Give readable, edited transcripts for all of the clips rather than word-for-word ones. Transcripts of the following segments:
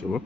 Ça va?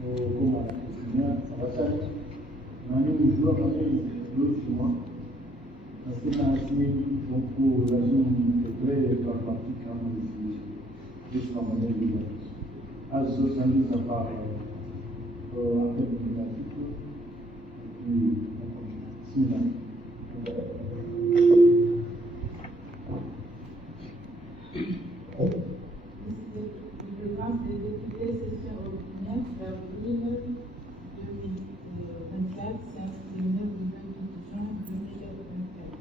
como abasani nani mujua kama souvent parce que dans donc pour la zone de près pragmatique comme jusqu'à mon avis also sandi ça par appel négatif et puis sinon des députés session ordinaire d'avril 2024, séance plénière du 28 juin 2024.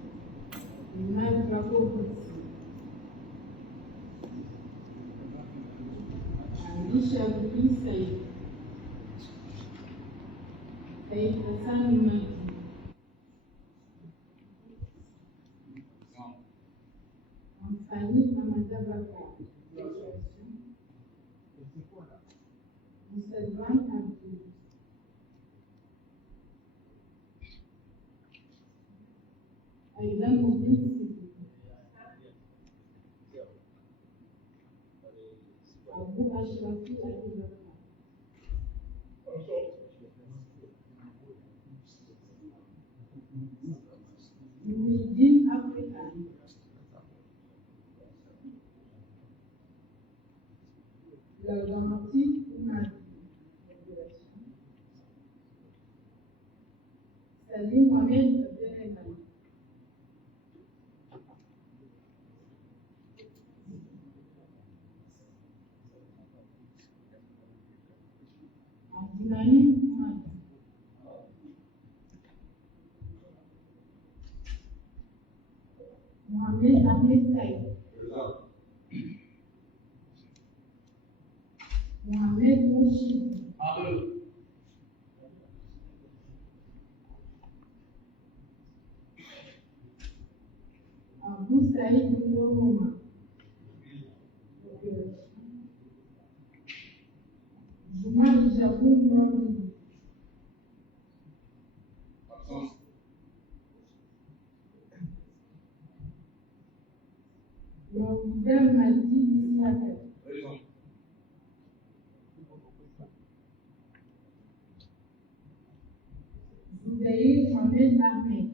L'image drapeau politique. Richard Louis Saïd. Saïd Hassan Mati. Anfani Amada Bakar. Moussadouane Abdou. Aïda Mobile Sidi. Abou Ashrafi Abibakar. Mouhidine African. La dramatique Madi. Salim Mohamed Abdelrahman. Abdoulaye Madi. Mohamed Ahmed Saïd. Mohamed Mouchid. Abou Saïd Nouroma. Jumal Jabou Mourou. Yaouda Madi Ismaël. Zoudaïr Mohamed Ahmed.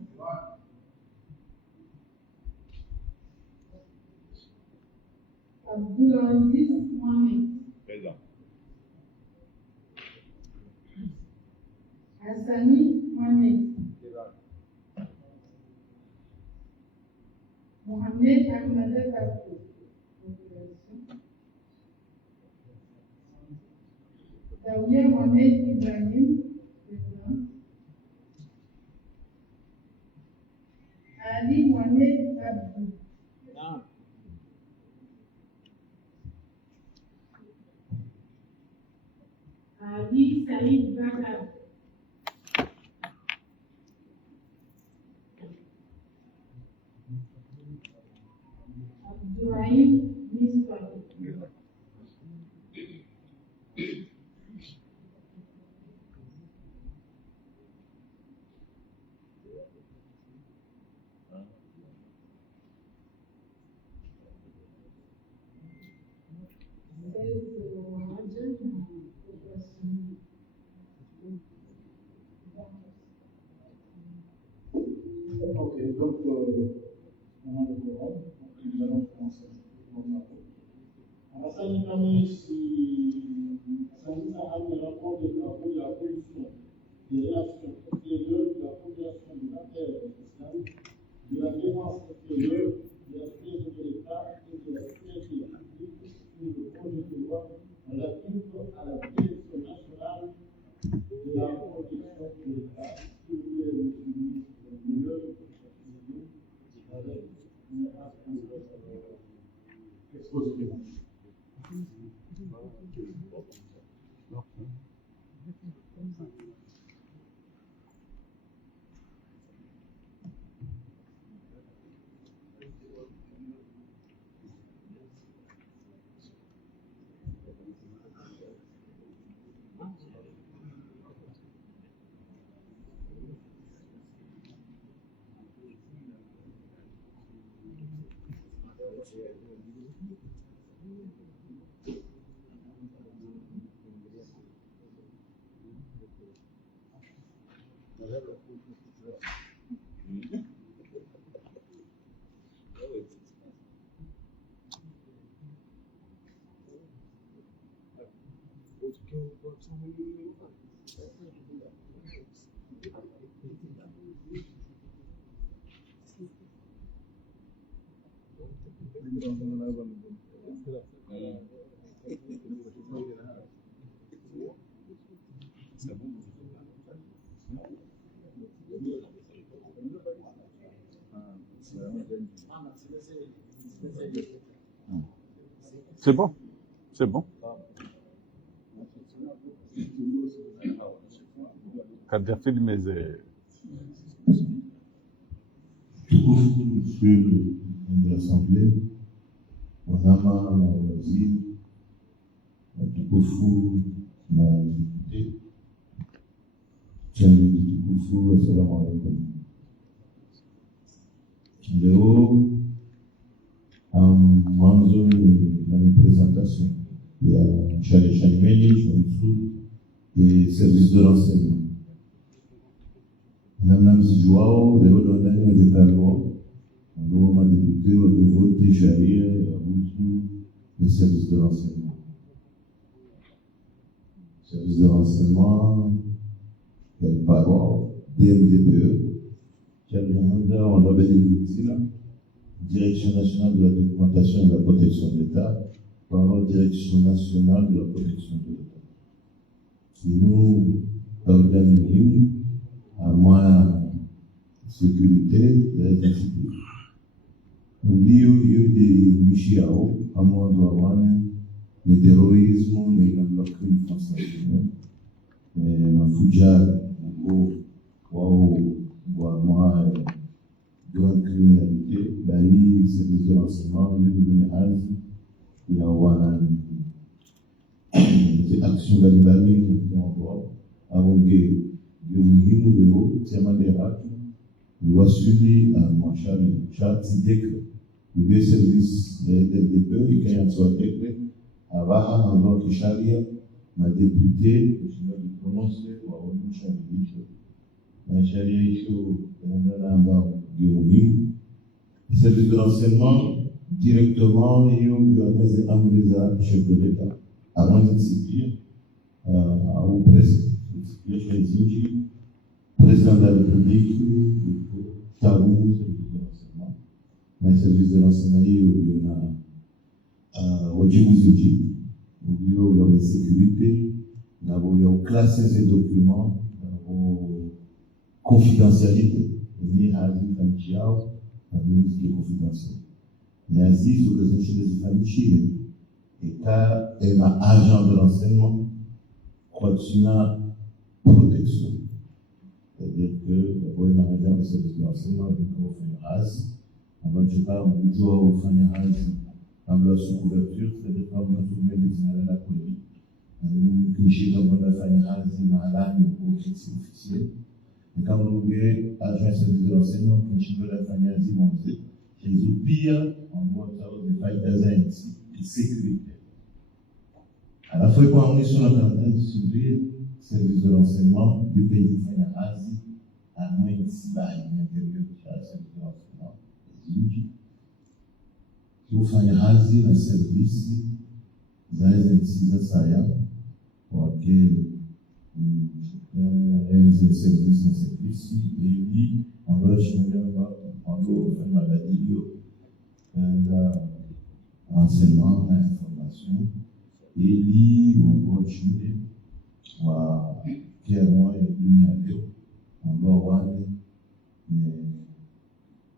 Abdoulaziz Mohamed. Présent. Hassani Mohamed. Mohamed Ahmed Bakou. Daouya Mohamed Ibrahim. Ali Mohamed Abdou. Ali Saïd Bakar. Abdourahim Miswa. Ok, donc on a le quorum, donc nous allons commencer nos travaux. Alassane Kami, si ça nous a amené un rapport de travaux de la pollution, des relations extérieures, de la population de l'affaire sociale, de la défense extérieure, de la sécurité de l'État et de la sécurité publique sur le projet de loi relatif à la direction nationale de la protection de l'État. S'il vous plaît, monsieur le ministre, avec une exposition. C'est bon, c'est bon. Kadhafi limeze. Monsieur de l'Assemblée, wanama mawaziri, watukufu madepute, chama kitukufu, assalamu alaikum. Leo mwanzo ni presentation ya Charles Chaimeni kuhusu service de renseignement. Namna msijuao leo ndo ndani ya jukwaa ndio madepute waliovote sheria ya kuhusu service de renseignement. Service de renseignement par DMDPE, qui a on a bénéficié Direction nationale de la documentation et de la protection de l'État, par Direction nationale de la protection de l'État. Et nous organisons à moins sécurité de l'État civil. Nous lieu de Michiao, à moins de le terrorisme, le crime transnational, le Fujal, grande criminalité, les services de renseignement, il y a des actions d'animalisme qui ont droit avant que le muhimu leo chama de watu liwasili masharti dekre le service de DPE ikayanzwa dekre abaha ambao kisharia na depute kushinda prononce waonyesha hicho na sharia hicho ambao le service de renseignement directement et organisé à chef de l'État, avant de citer au président de la République, Tarou, le service de renseignement, il y a au Djibouti, il y a la sécurité, il y a classé ces documents, confidentialité. Ni Aziz Kamchiao, la ministre qui est confidentielle. Mais Aziz, au président des familles chiliennes, et car elle a agent de renseignement, continue protection. C'est-à-dire que d'abord, il y a un agent de service de renseignement, donc on va faire Aziz. On va dire pas, on va faire Aziz, on va sous couverture, c'est-à-dire qu'on va trouver des inhalants à la police. On cliché comme on va faire Aziz, malade, ou officiel. Et quand on ouvre agent de service de renseignement, on continue à faire un dimanche. Les pires, on voit des failles d'agents et sécurité. À la fois, quand on est sur la campagne de service de renseignement, du pays de Asie, à moins de 6 bails à l'intérieur du service de renseignement. Si vous faites Asie, le service, vous avez un petit assaillant, pour lequel réaliser le service dans cette liste, et puis, on doit changer, on doit faire ma vidéo, l'enseignement, l'information, et puis, on doit changer, on va clairement et lumière, on doit avoir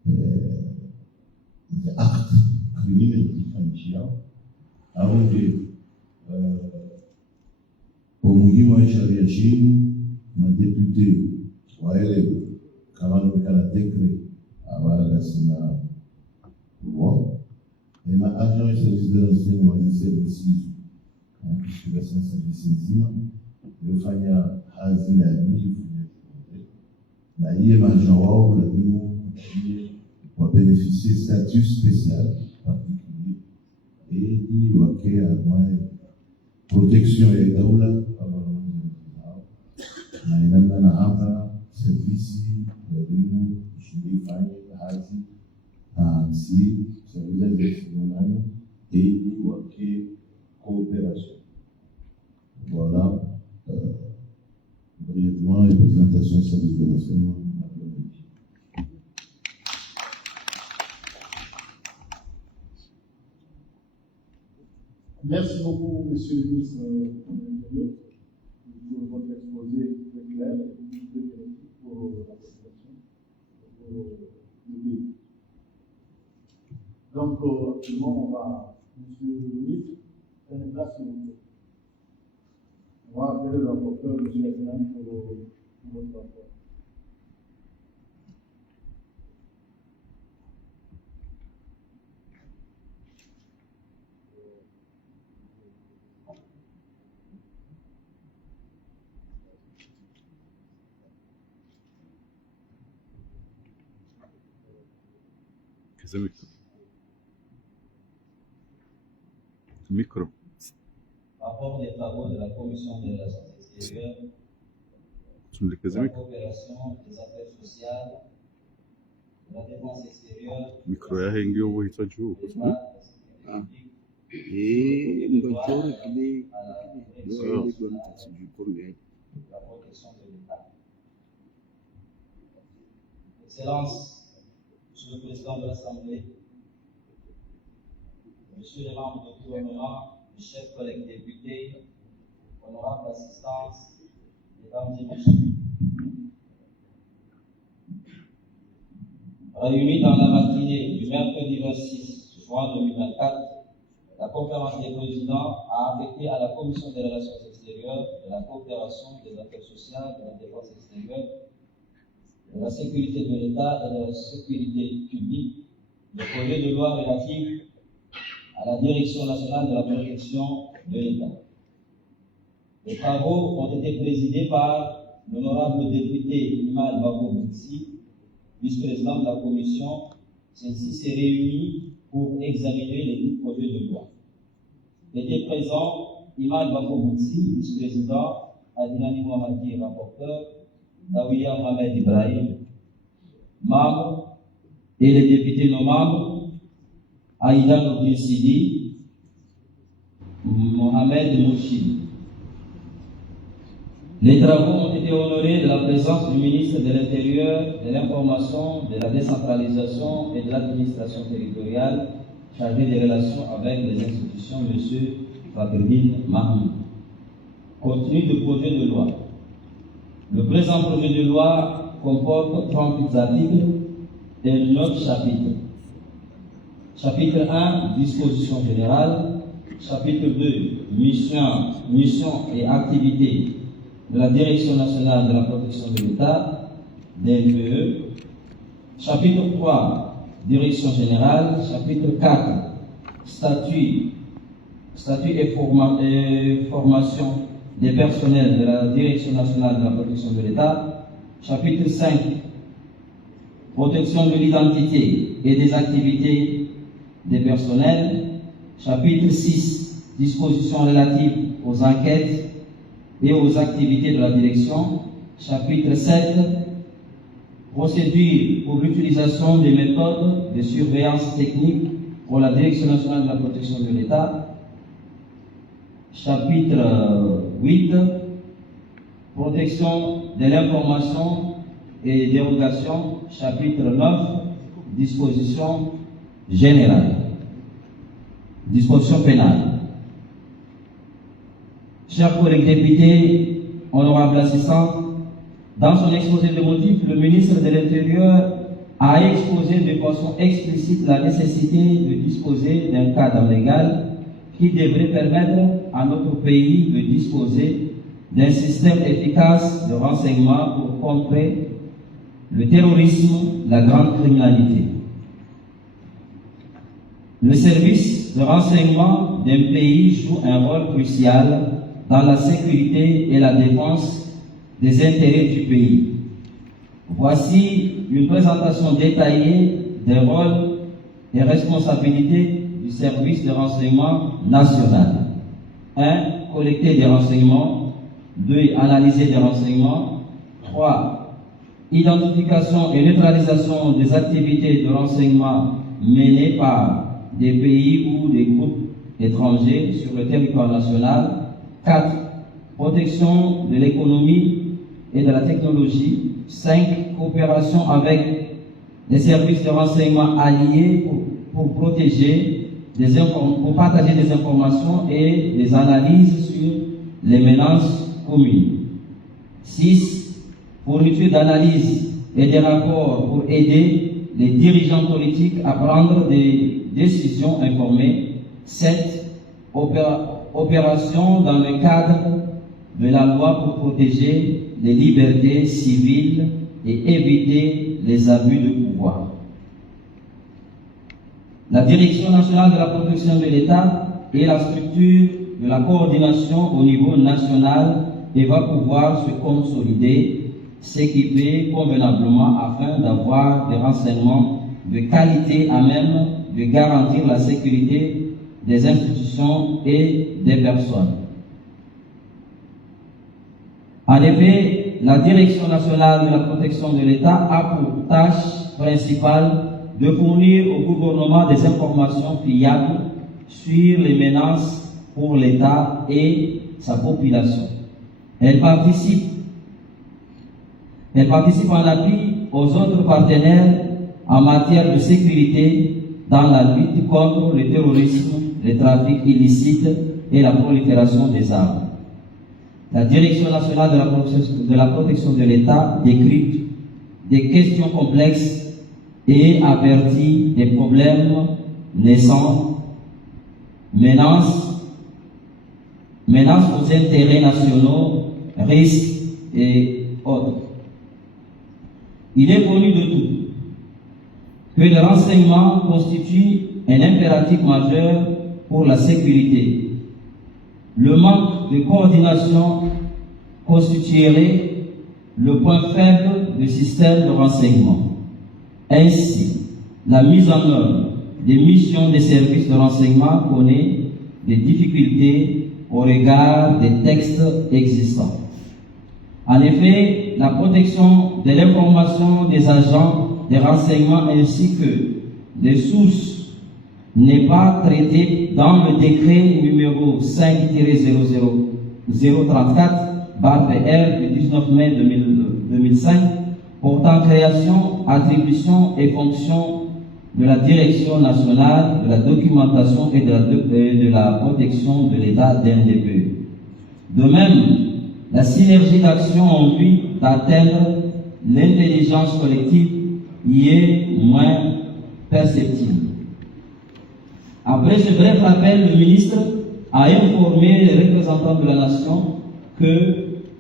des actes criminels qui font chiant, avant que, au mouvement de Chine, ma député, Waele, Kamano Kalatekre, Avala Sina, et ma agent de service de renseignement, il s'est décidé, puisque la service est il fallait Hazin la nuit, la IE Major, la nuit, pour bénéficier de statut spécial particulier, et il va créer à moi protection et d'aoula, na inamna hapa servisi ya elimu shuleni hazi si servisi ya elimu ili wake cooperation. Voilà. renseignement et présentation des services de renseignement. Merci beaucoup, Monsieur le ministre pour votre exposé très clair et très bénéfique pour la population, pour le pays. Donc, actuellement, on va, Monsieur le ministre, prenez place, s'il vous plaît. On va appeler le rapporteur, M. Adnan, pour votre rapport. كذا ميكرو Rapport des travaux de la Commission des relations extérieures, كذا la ميكرو coopération des affaires sociales, de la défense extérieure, ميكرو يا هنجي هو يتوجهوا de la protection de l'État. Excellence, Monsieur le Président de l'Assemblée, Monsieur les membres du gouvernement, mes chers collègues députés, honorable assistance, mesdames et messieurs. Réunis dans la matinée du mercredi 26 juin 2024, la conférence des présidents a affecté à la Commission des relations extérieures, de la coopération, des affaires sociales, de la défense extérieure, de la sécurité de l'État et de la sécurité publique le projet de loi relatif à la Direction nationale de la protection de l'État. Les travaux ont été présidés par l'honorable député Imad Bako Boutsi, vice-président de la commission. Celle-ci s'est réunie pour examiner les deux projets de loi. Étaient présents Imad Bako Boutsi, vice-président, Adinani Mohamadi, rapporteur, Daouya Mohamed Ibrahim, membre, et les députés non membres, Aïda Nourdin Sidi, Mohamed Mouchid. Les travaux ont été honorés de la présence du ministre de l'Intérieur, de l'Information, de la Décentralisation et de l'Administration territoriale, chargé des relations avec les institutions, M. Fabrine Mahmoud. Contenu du projet de loi. Le présent projet de loi comporte 38 articles et 9 chapitres. Chapitre 1, dispositions générales. Chapitre 2, mission et activités de la Direction nationale de la protection de l'État, DNPE. Chapitre 3, direction générale. Chapitre 4, statut et formation des personnels de la Direction nationale de la protection de l'État. Chapitre 5, protection de l'identité et des activités des personnels. Chapitre 6, dispositions relatives aux enquêtes et aux activités de la direction. Chapitre 7, procédure pour l'utilisation des méthodes de surveillance technique pour la Direction nationale de la protection de l'État. Chapitre 8, protection de l'information et dérogation. Chapitre 9, dispositions générales. Dispositions pénales. Chers collègues députés, honorables assistants, dans son exposé de motifs, le ministre de l'Intérieur a exposé de façon explicite la nécessité de disposer d'un cadre légal qui devrait permettre à notre pays de disposer d'un système efficace de renseignement pour contrer le terrorisme, la grande criminalité. Le service de renseignement d'un pays joue un rôle crucial dans la sécurité et la défense des intérêts du pays. Voici une présentation détaillée des rôles et responsabilités du service de renseignement national. 1. Collecter des renseignements. 2. Analyser des renseignements. 3. Identification et neutralisation des activités de renseignement menées par des pays ou des groupes étrangers sur le territoire national. 4. Protection de l'économie et de la technologie. 5. Coopération avec les services de renseignement alliés pour partager des informations et des analyses sur les menaces communes. 6. Fourniture d'analyses et des rapports pour aider les dirigeants politiques à prendre des décisions informées. 7. Opération dans le cadre de la loi pour protéger les libertés civiles et éviter les abus de pouvoir. La Direction nationale de la protection de l'État est la structure de la coordination au niveau national et va pouvoir se consolider, s'équiper convenablement afin d'avoir des renseignements de qualité à même de garantir la sécurité des institutions et des personnes. En effet, la Direction nationale de la protection de l'État a pour tâche principale de fournir au gouvernement des informations fiables sur les menaces pour l'État et sa population. Elle participe en appui aux autres partenaires en matière de sécurité dans la lutte contre le terrorisme, le trafic illicite et la prolifération des armes. La Direction nationale de la protection de l'État décrypte des questions complexes et avertit des problèmes naissants, menaces aux intérêts nationaux, risques et autres. Il est connu de tout que le renseignement constitue un impératif majeur pour la sécurité. Le manque de coordination constituerait le point faible du système de renseignement. Ainsi, la mise en œuvre des missions des services de renseignement connaît des difficultés au regard des textes existants. En effet, la protection de l'information des agents des renseignements ainsi que des sources n'est pas traitée dans le décret numéro 5-00034/PR du 19 mai 2005 portant création, attribution et fonction de la Direction nationale de la documentation et de la protection de l'État DNDPE. De même, la synergie d'action en vue d'atteindre l'intelligence collective y est moins perceptible. Après ce bref rappel, le ministre a informé les représentants de la nation que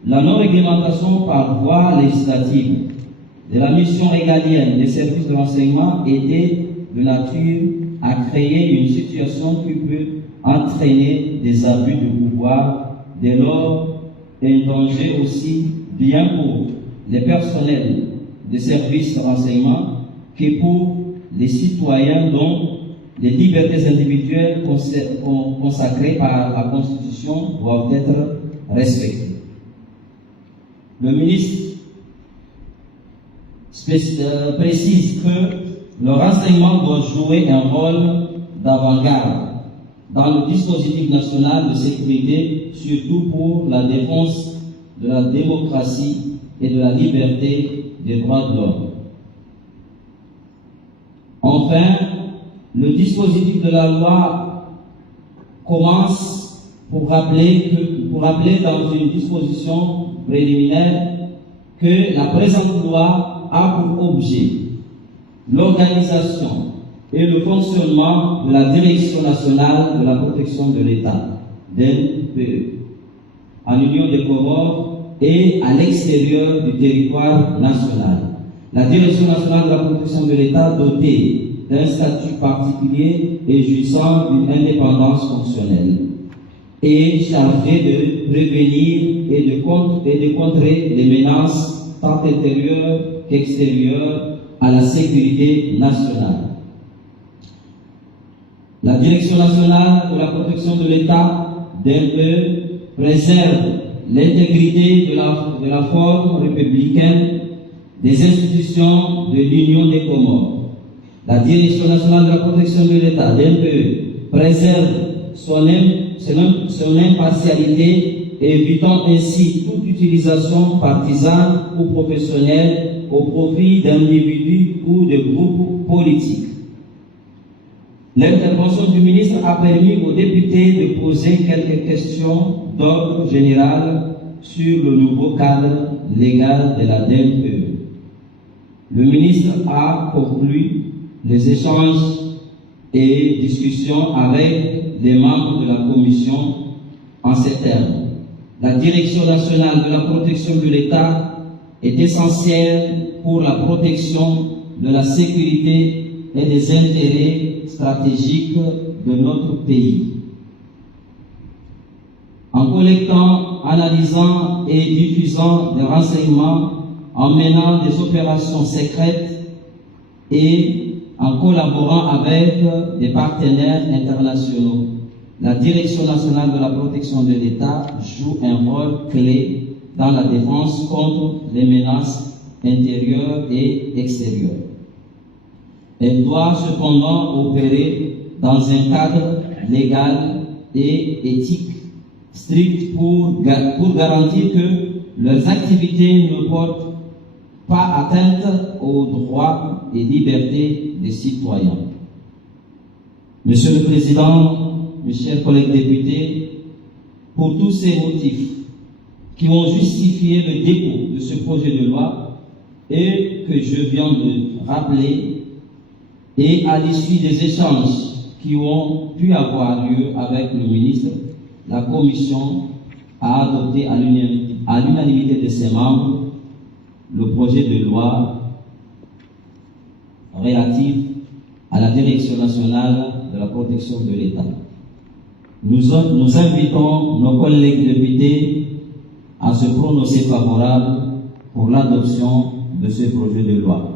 la non-réglementation par voie législative de la mission régalienne des services de renseignement était de nature à créer une situation qui peut entraîner des abus de pouvoir, dès lors un danger aussi bien pour les personnels des services de renseignement que pour les citoyens dont les libertés individuelles consacrées par la Constitution doivent être respectées. Le ministre précise que le renseignement doit jouer un rôle d'avant-garde dans le dispositif national de sécurité, surtout pour la défense de la démocratie et de la liberté des droits de l'homme. Enfin, le dispositif de la loi commence pour rappeler dans une disposition préliminaire que la présente loi a pour objet l'organisation et le fonctionnement de la Direction nationale de la protection de l'État, DNPE, en Union des Comores et à l'extérieur du territoire national. La Direction nationale de la protection de l'État dotée d'un statut particulier et jouissant d'une indépendance fonctionnelle est chargée de prévenir et de contrer les menaces tant intérieures qu'extérieures à la sécurité nationale. La Direction nationale de la protection de l'État, DNPE, préserve l'intégrité de la forme républicaine des institutions de l'Union des Comores. La Direction nationale de la protection de l'État, DNPE, préserve son impartialité évitant ainsi toute utilisation partisane ou professionnelle au profit d'individus ou de groupes politiques. L'intervention du ministre a permis aux députés de poser quelques questions d'ordre général sur le nouveau cadre légal de la DMPE. Le ministre a conclu les échanges et discussions avec les membres de la commission en ces termes. La Direction nationale de la protection de l'État est essentielle pour la protection de la sécurité et des intérêts stratégiques de notre pays. En collectant, analysant et diffusant des renseignements, en menant des opérations secrètes et en collaborant avec des partenaires internationaux, la Direction nationale de la protection de l'État joue un rôle clé dans la défense contre les menaces intérieures et extérieures. Elle doit cependant opérer dans un cadre légal et éthique strict pour garantir que leurs activités ne portent pas atteinte aux droits et libertés des citoyens. Monsieur le Président, mes chers collègues députés, pour tous ces motifs qui ont justifié le dépôt de ce projet de loi et que je viens de rappeler, et à l'issue des échanges qui ont pu avoir lieu avec le ministre, la Commission a adopté à l'unanimité de ses membres le projet de loi relatif à la Direction nationale de la protection de l'État. Nous invitons nos collègues députés à se prononcer favorable pour l'adoption de ce projet de loi.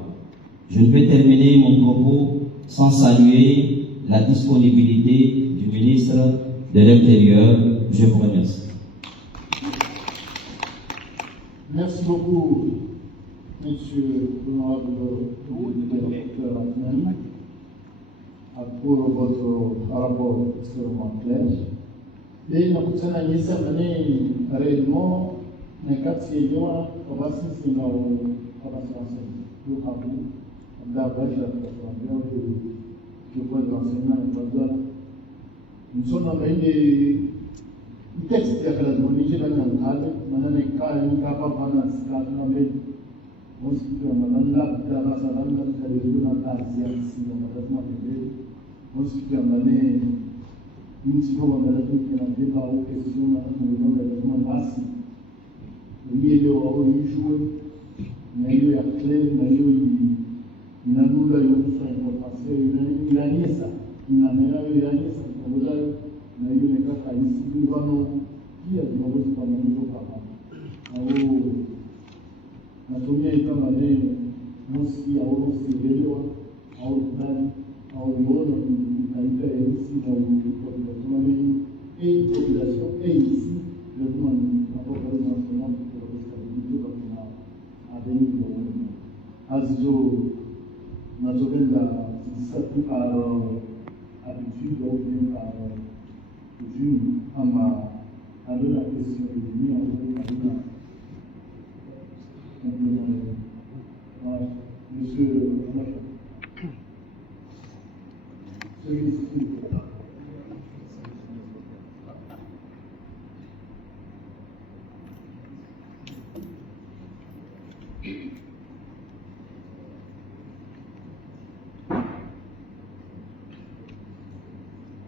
Je ne peux terminer mon propos sans saluer la disponibilité du ministre de l'Intérieur. Je vous remercie. Merci beaucoup, Monsieur l'honorable directeur Atman, pour votre rapport extrêmement clair. Et nous avons réellement un cas de séjour pour la nous sommes dans des textes qui ont été donné dans le cadre, nous avons des cas qui ont été on se dit on a là dans la salle on a des gens dans la salle ici on a vraiment des on se dit on a des une petite fois on a des qui ont des pas aux questions on a vraiment massif il y a au jour mais il y a clé mais il a nous là il faut importance il a ni ça il a ni ça on va mais il y a cas ici nous allons qui a dit on va se prendre nous pas natumia kama leo mosi au usielewa au ndani au uono katika elisi na ukotumani et population et ici le monde hapo karibu na sababu kwa stability kwa adeni kwa azizo natokeza sisi par habitude ou bien par coutume ama alors la question de lui en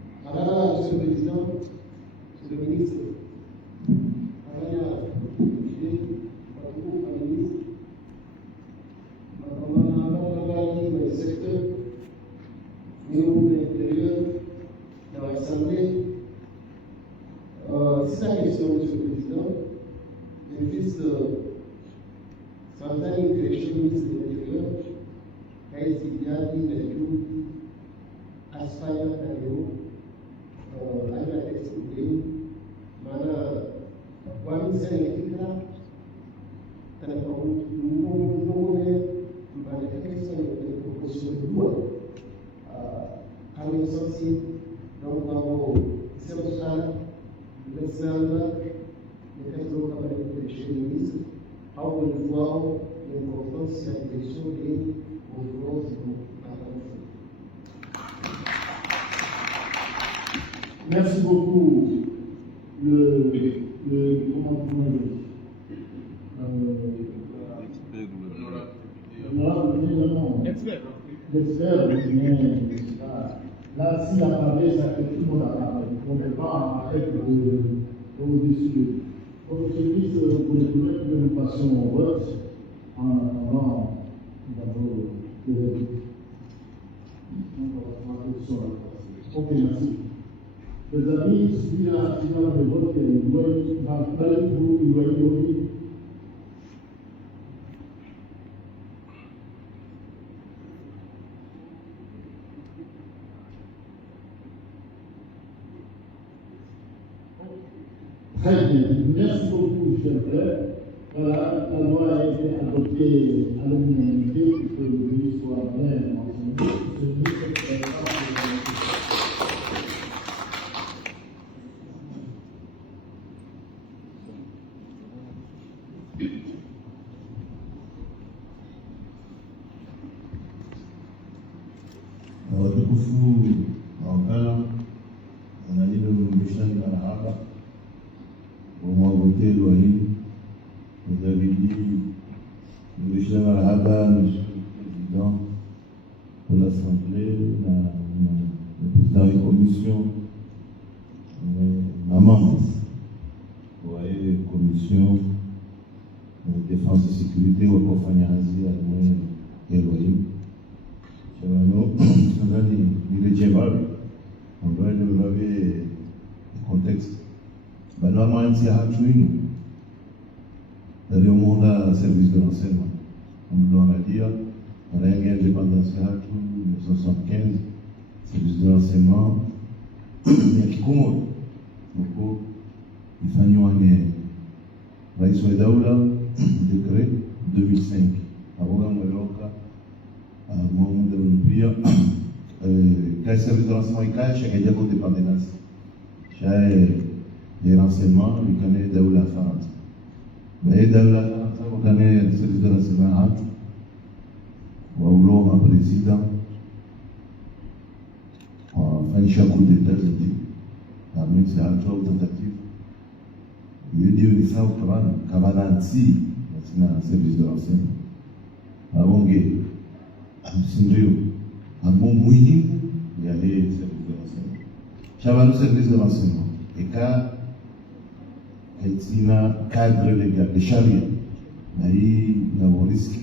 Monsieur le Président, Monsieur le Ministre, c'est la question, Monsieur le Président. Et juste, sometimes the election is in the church, guys, if you are in the truth, aspire and you, I like to explain, mana, one saying, and no by the case of the proposition of law, having something, don't go, self-start, let's encore une fois l'importance de la question des violences à la Merci beaucoup. L'expert, là, s'il a parlé, ça fait tout le monde a parlé. On n'est pas en règle au-dessus. Donc, je dis pour les premiers que nous passions au vote en attendant d'abord Ok, merci. Les amis, si la finale de vote est dans le groupe, il doit y avoir. Très bien. Merci beaucoup, chers frères. Voilà, la loi a été adoptée à l'unanimité pour que le pays soit bien enseigné. Watukufu wa wakala wanalilo mishani marahaba wamwagote lwa hili mzabidi mishani marahaba monsieur le président de l'Assemblée le président de la commission maman voyez commission de défense et sécurité wa kufanya kazi ya mwenye Elohim il est djembable, on doit lever le contexte. Normalement, c'est à tout dans le monde à service de l'enseignement. On l'a dit, on a eu l'indépendance à tout, 1975, service de l'enseignement, il y a qui commande. Donc, il faut nous amener. Raïs Ouedaoula, décret 2005. Avant Maloka, à moment de l'Olympia, quand le service de renseignement est caché, il y a des dépendance. Les renseignements, il connaît Daoula France. Mais Daoula France, on connaît le service de renseignement, ou l'homme président, enfin, chaque coup d'État, c'est dit, même c'est un job tentative. Il dit que ça, Kabananti, c'est un service de renseignement. Avant que, un bon moyen, il y a les services de renseignement. J'avais le service de renseignement. Et quand il y a un cadre légal, les charia, il y a un risque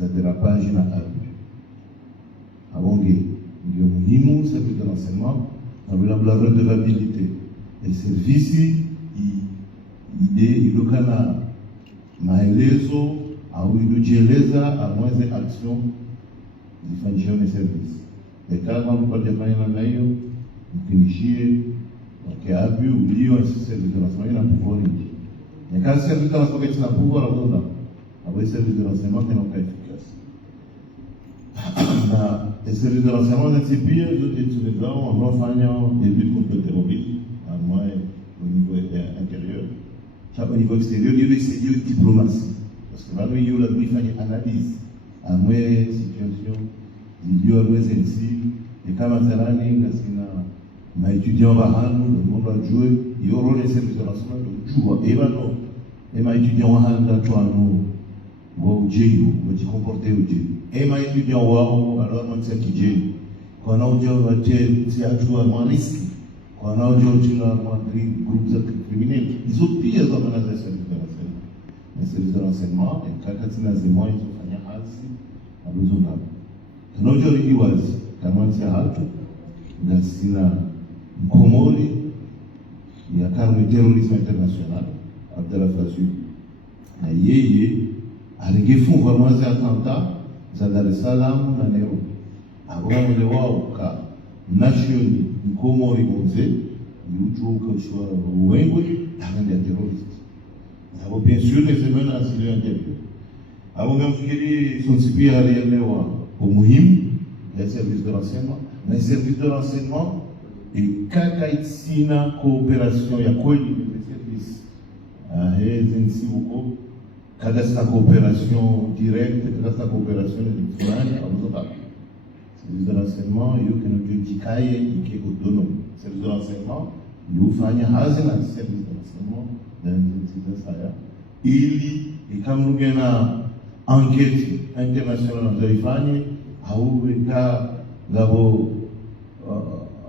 de dérapage et d'abus. Avant que, il y a un service de renseignement, il y a la redevabilité. Et le service, il est le canal. Maelezo, auilujieleza, à moins d'actions zifanyishwe na service. Et kama mpatefanya namna hiyo, mkinishie wakiapi ulio service de renseignement na pouvoir nchi. Et quand service de renseignement na pouvoir la donne, avec service de renseignement qui n'est pas efficace. Na service de renseignement na tipia zote tulizao wanafanya lutte contre le terrorisme, à moins au niveau intérieur. Au niveau extérieur, il y a des diplomatie. Parce que là, il y a une analyse. À moins situation, il y a des sensibles. Et quand on a un étudiant le monde va jouer, il y aura les services de renseignement. Et maintenant, et étudiant va se comporter au Dieu. Et étudiant alors on sait qui Dieu. Quand on a un risque. Quand on a un groupe criminel, ils ont pire dans les services de renseignement. Les services de renseignement, et quand on a des moyens, ils ont fait un besoin. Quand on a un iwazi, quand on a un Komori, il y a quand même le terrorisme international, Abdallah Fassou, il y a des fonds vraiment des attentats, Dar es Salaam, na Nairobi. Avant de voir nation Komori Bonze, il y a un choix au Wengo, avec des terroristes. Alors, bien sûr, les semaines à Syrie intérieure. Avant même que son cible à réellement au Mouhim, les services de renseignement, les services de renseignement et Kakaïtsina coopération, il y a quoi les services à Hézensiboko, Cada esta coopération directe, cada esta coopération électorale, à vous parler. Service de renseignement, il y a que nous disons qui est autonome. Service de renseignement, il y a fait un service de renseignement dans l'identité ça. Il et comme nous avons une enquête internationale dans l'Ifagne, à où il y a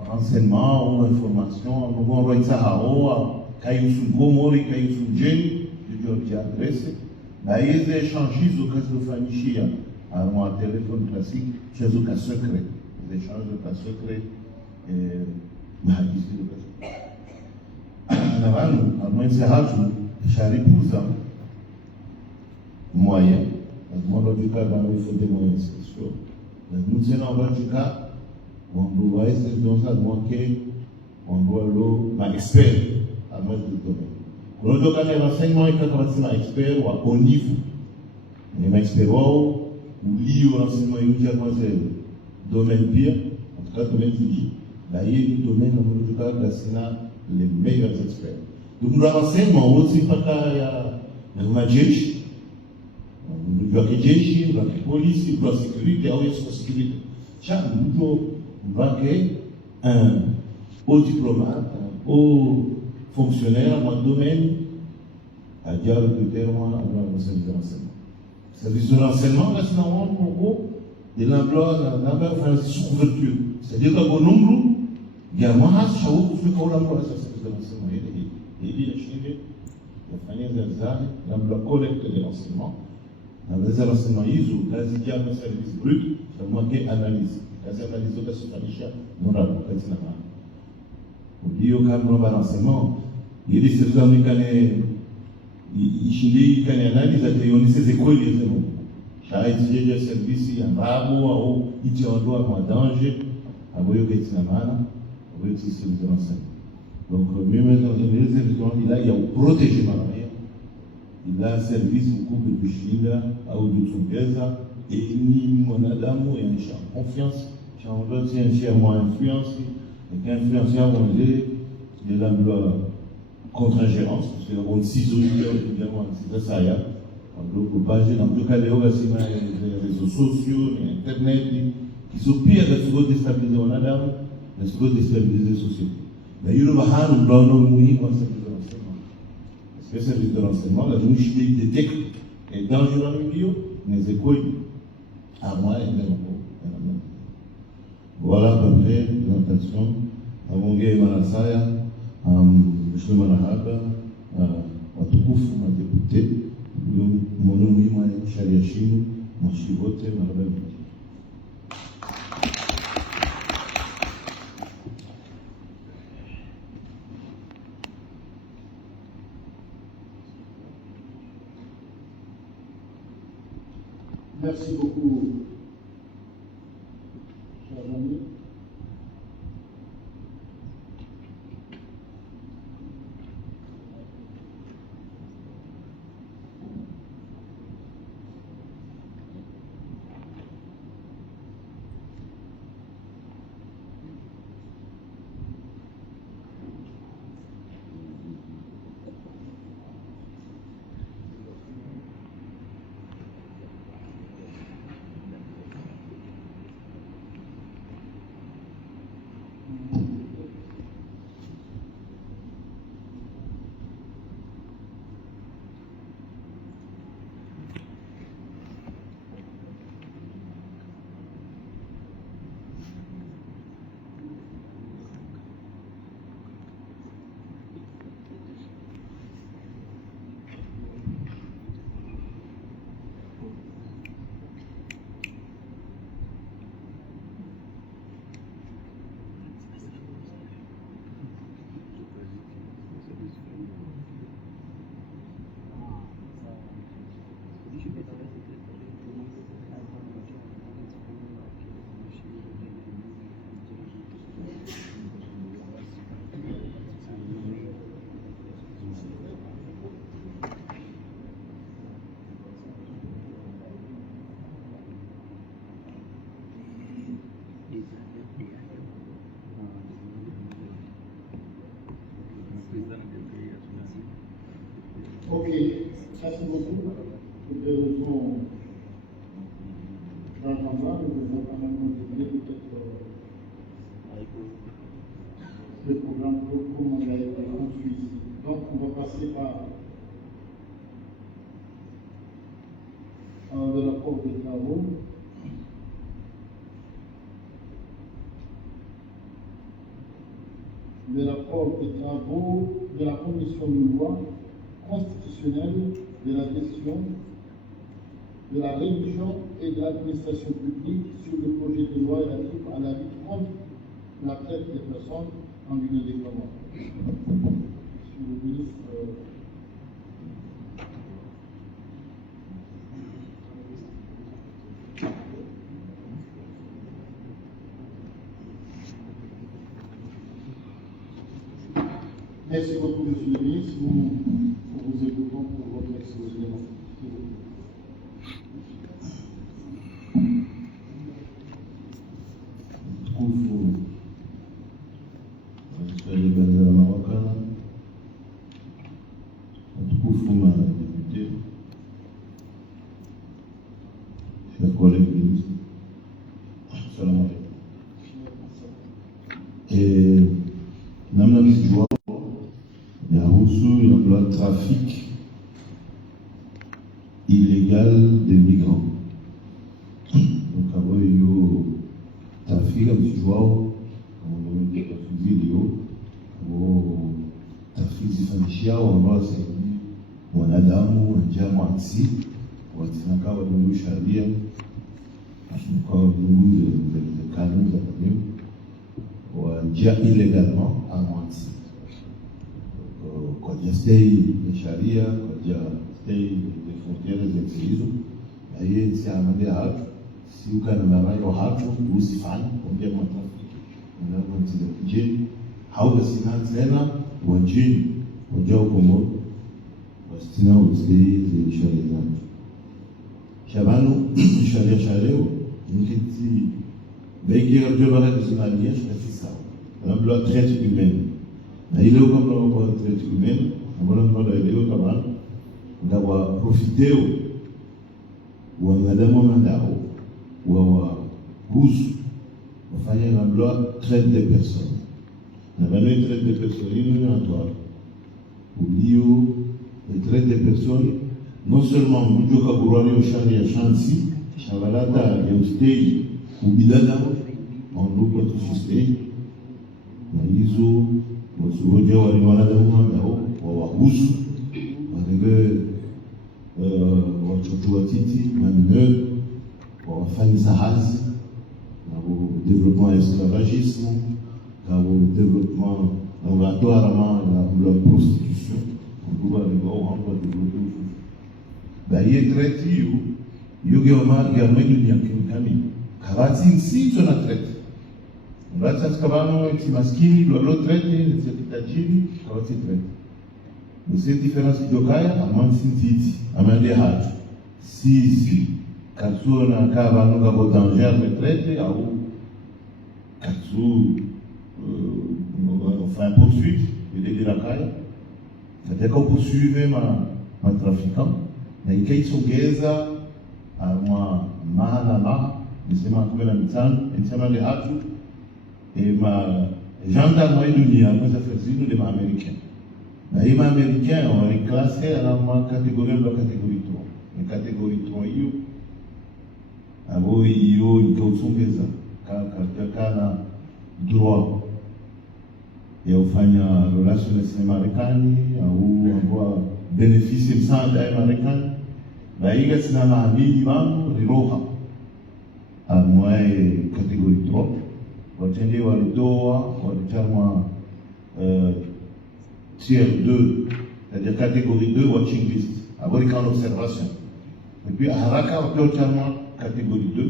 renseignement ou information, nous avons envoyé ça à eux, caillou sous Gomori, caillou sous Djeni, je dis adresse. Là, il y a des échanges au cas de Fanichia, à un téléphone classique, chez un cas secret. Les échanges de cas secret, mais ici, le cas secret. Là, à moins de ça, j'arrive pour ça. Moyen. Moi, le cas, il faut des moyens spéciaux. Nous tenons en tout cas, on doit essayer de ça, on doit le expert à moi de domaine. Pour le domaine renseignement, il faut un expert au niveau. Les experts ou liés au renseignement immédiatement c'est domaine pire, en tout cas domaine physique. Là, il y a un domaine en tout cas les meilleurs experts. Donc le renseignement aussi pas qu'il y a un jeshi, il y a un jeshi, il y a la police, il y a la sécurité, il y a la sécurité. Chaque jour, il y a un haut diplomate, un haut fonctionnaire dans le domaine, à dire le terme dans le service de renseignement. Le service de renseignement, là, c'est en gros de l'emploi sous couverture. C'est-à-dire qu'au nombre, il y a un masse, ça ouvre le corps d'emploi, c'est le service de renseignement. Il y a des choses, il y a des choses, l'emploi collecte des renseignements. Dans les renseignements, il y a un service brut, c'est moins qu'analyse. Les analyses de la superficie, nous l'avons fait. Au lieu de faire un renseignement, il y a des services américains. Il y a une analyse de ces écoles. Il y a des services qui sont en il y a un danger. Il y a des services de renseignement. Donc, même dans les services, il y a protéger ma mère. Il y a un service beaucoup de Chine, à Oudou-Soubeza, et ni mon adam, et un champ confiance. Champ c'est un chien moins influence, et qu'influencer à manger de l'emploi contre-ingérence, parce qu'on s'isole évidemment, c'est ça, il y a. Donc, dans tout cas, les réseaux sociaux, Internet, qui sont pires de déstabiliser un adam, de déstabiliser la société. D'ailleurs, on va nous donner un moyen pour service de renseignement. Parce que service de renseignement, la mouche détecte est dangereux dans le milieu, les écoles, à moi et même voilà à peu près la présentation. Amonge Manasaya, M. Manahaba, watukufu madepute, mwono muhimu ya sharia shinu, mwashivote, maraba. Merci beaucoup, chers amis. Ok, merci beaucoup. pour des raisons d'agenda, nous devons quand même continuer peut-être le programme comme il a été construit ici. Donc, on va passer par le rapport des travaux. Le rapport des travaux de la commission de loi constitutionnelle de la question de la religion et de l'administration publique sur le projet de loi relatif à la lutte contre la traite des personnes en Guinée des Comores. Monsieur le ministre, merci beaucoup, monsieur le ministre. Nous vous écoutons pour votre exposé. Chers collègues ministres, salam alaikum. Et namna msijua yahusu le trafic illégal des migrants. Donc avant yo trafic msijua kama ndio video au trafic zifanyishao ambao sasa wanadamu njama atsi watinaka wadungu sharia kwa wadungu de canaux za kabisa wajia illégalement à Mwanzi. Kwa stay de sharia, kwa stay de frontières zilizo na yeye si amande hapo si ukana na raio hapo usifanye kuongea matrafiki na mwanzi je hauda sina tena wajini wajao komo wastina usei de sharia shabano sharia nikiti begi ndio bana kusimamia sasa la traite humaine na ile kama kwa traite humaine ambao ndio kama ndawa profiteo wanadamu mandao wa buzu wafanya na loi traite des personnes na bana traite des personnes ni toi ulio traite des personnes non seulement mjoka burani au sharia shansi shabalata ya ustei ubidada en double société na hizo wasuoje wale wanadamu mandao wawahusu wadenge watoto watiti manne wafanyisa hazi na développement esclavagisme na développement laboratoire la prostitution on doit les voir en développer baie traite yo gama dunia kimkani kabati si tuna traite Rasa skabano si maskini lo traite si tajiri kabati traite c'est différence jokaya amman sintiti amande hatu si katsuna kabano gabo danger traite au katsu enfin poursuite de la kaya c'est-à-dire qu'on poursuivait ma trafiquant na ikaisogeza mwa mahala nisema kwa na mitano nisema le hatu ma gendarmerie dunia nous a fait nous les américains na les américains on est classé à la catégorie 3 et catégorie 3 hiyo abo hiyo ikausongeza kana droit ya ufanya relations na Marekani au ambao bénéfice msaada ya Marekani baiga sina maadili wangu riroha amwaye catégorie 3 watende walitoa walitamwa tier 2 c'est-à-dire catégorie 2 watching list avoir une observation et puis haraka wakiotama catégorie 2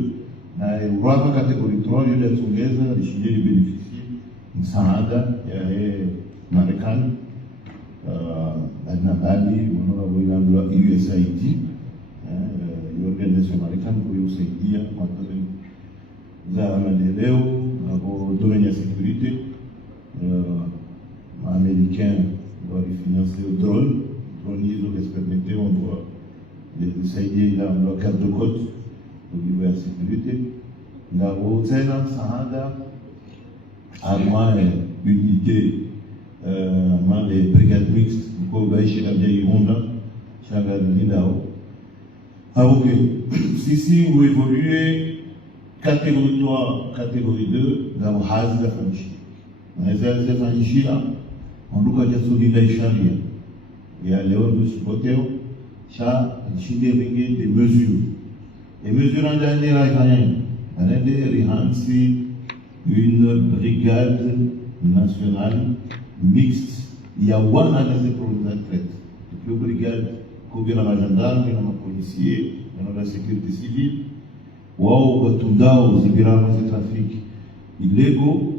na urama catégorie 3 yule tsongeza lishije li bénéficier msaada ya Marekani na bali wanaoambiwa USAID organisation Marekani kusaidia matatizo za maendeleo na domaine ya sécurité américain doit financer le drone hizo les permettre on doit lisaidia ila mlokar de côte au niveau ya sécurité ngabo tena msaada arma unité arma les brigades mixtes mko baishi kabla Irunda chaga lindao alors que si vous évoluez catégorie 3 catégorie 2 ngabo hazi la famille na famille là on doit dire solida isharia ya leo tusipoteo cha nchini mingi des mesures. Les mesures en dernier on a rihansi une brigade nationale mixte. Il y a one année pour les athlètes. Une brigade qui vient la gendarme, les policiers, la sécurité civile. Wow, Batundao, Zibirama, le trafic illégaux.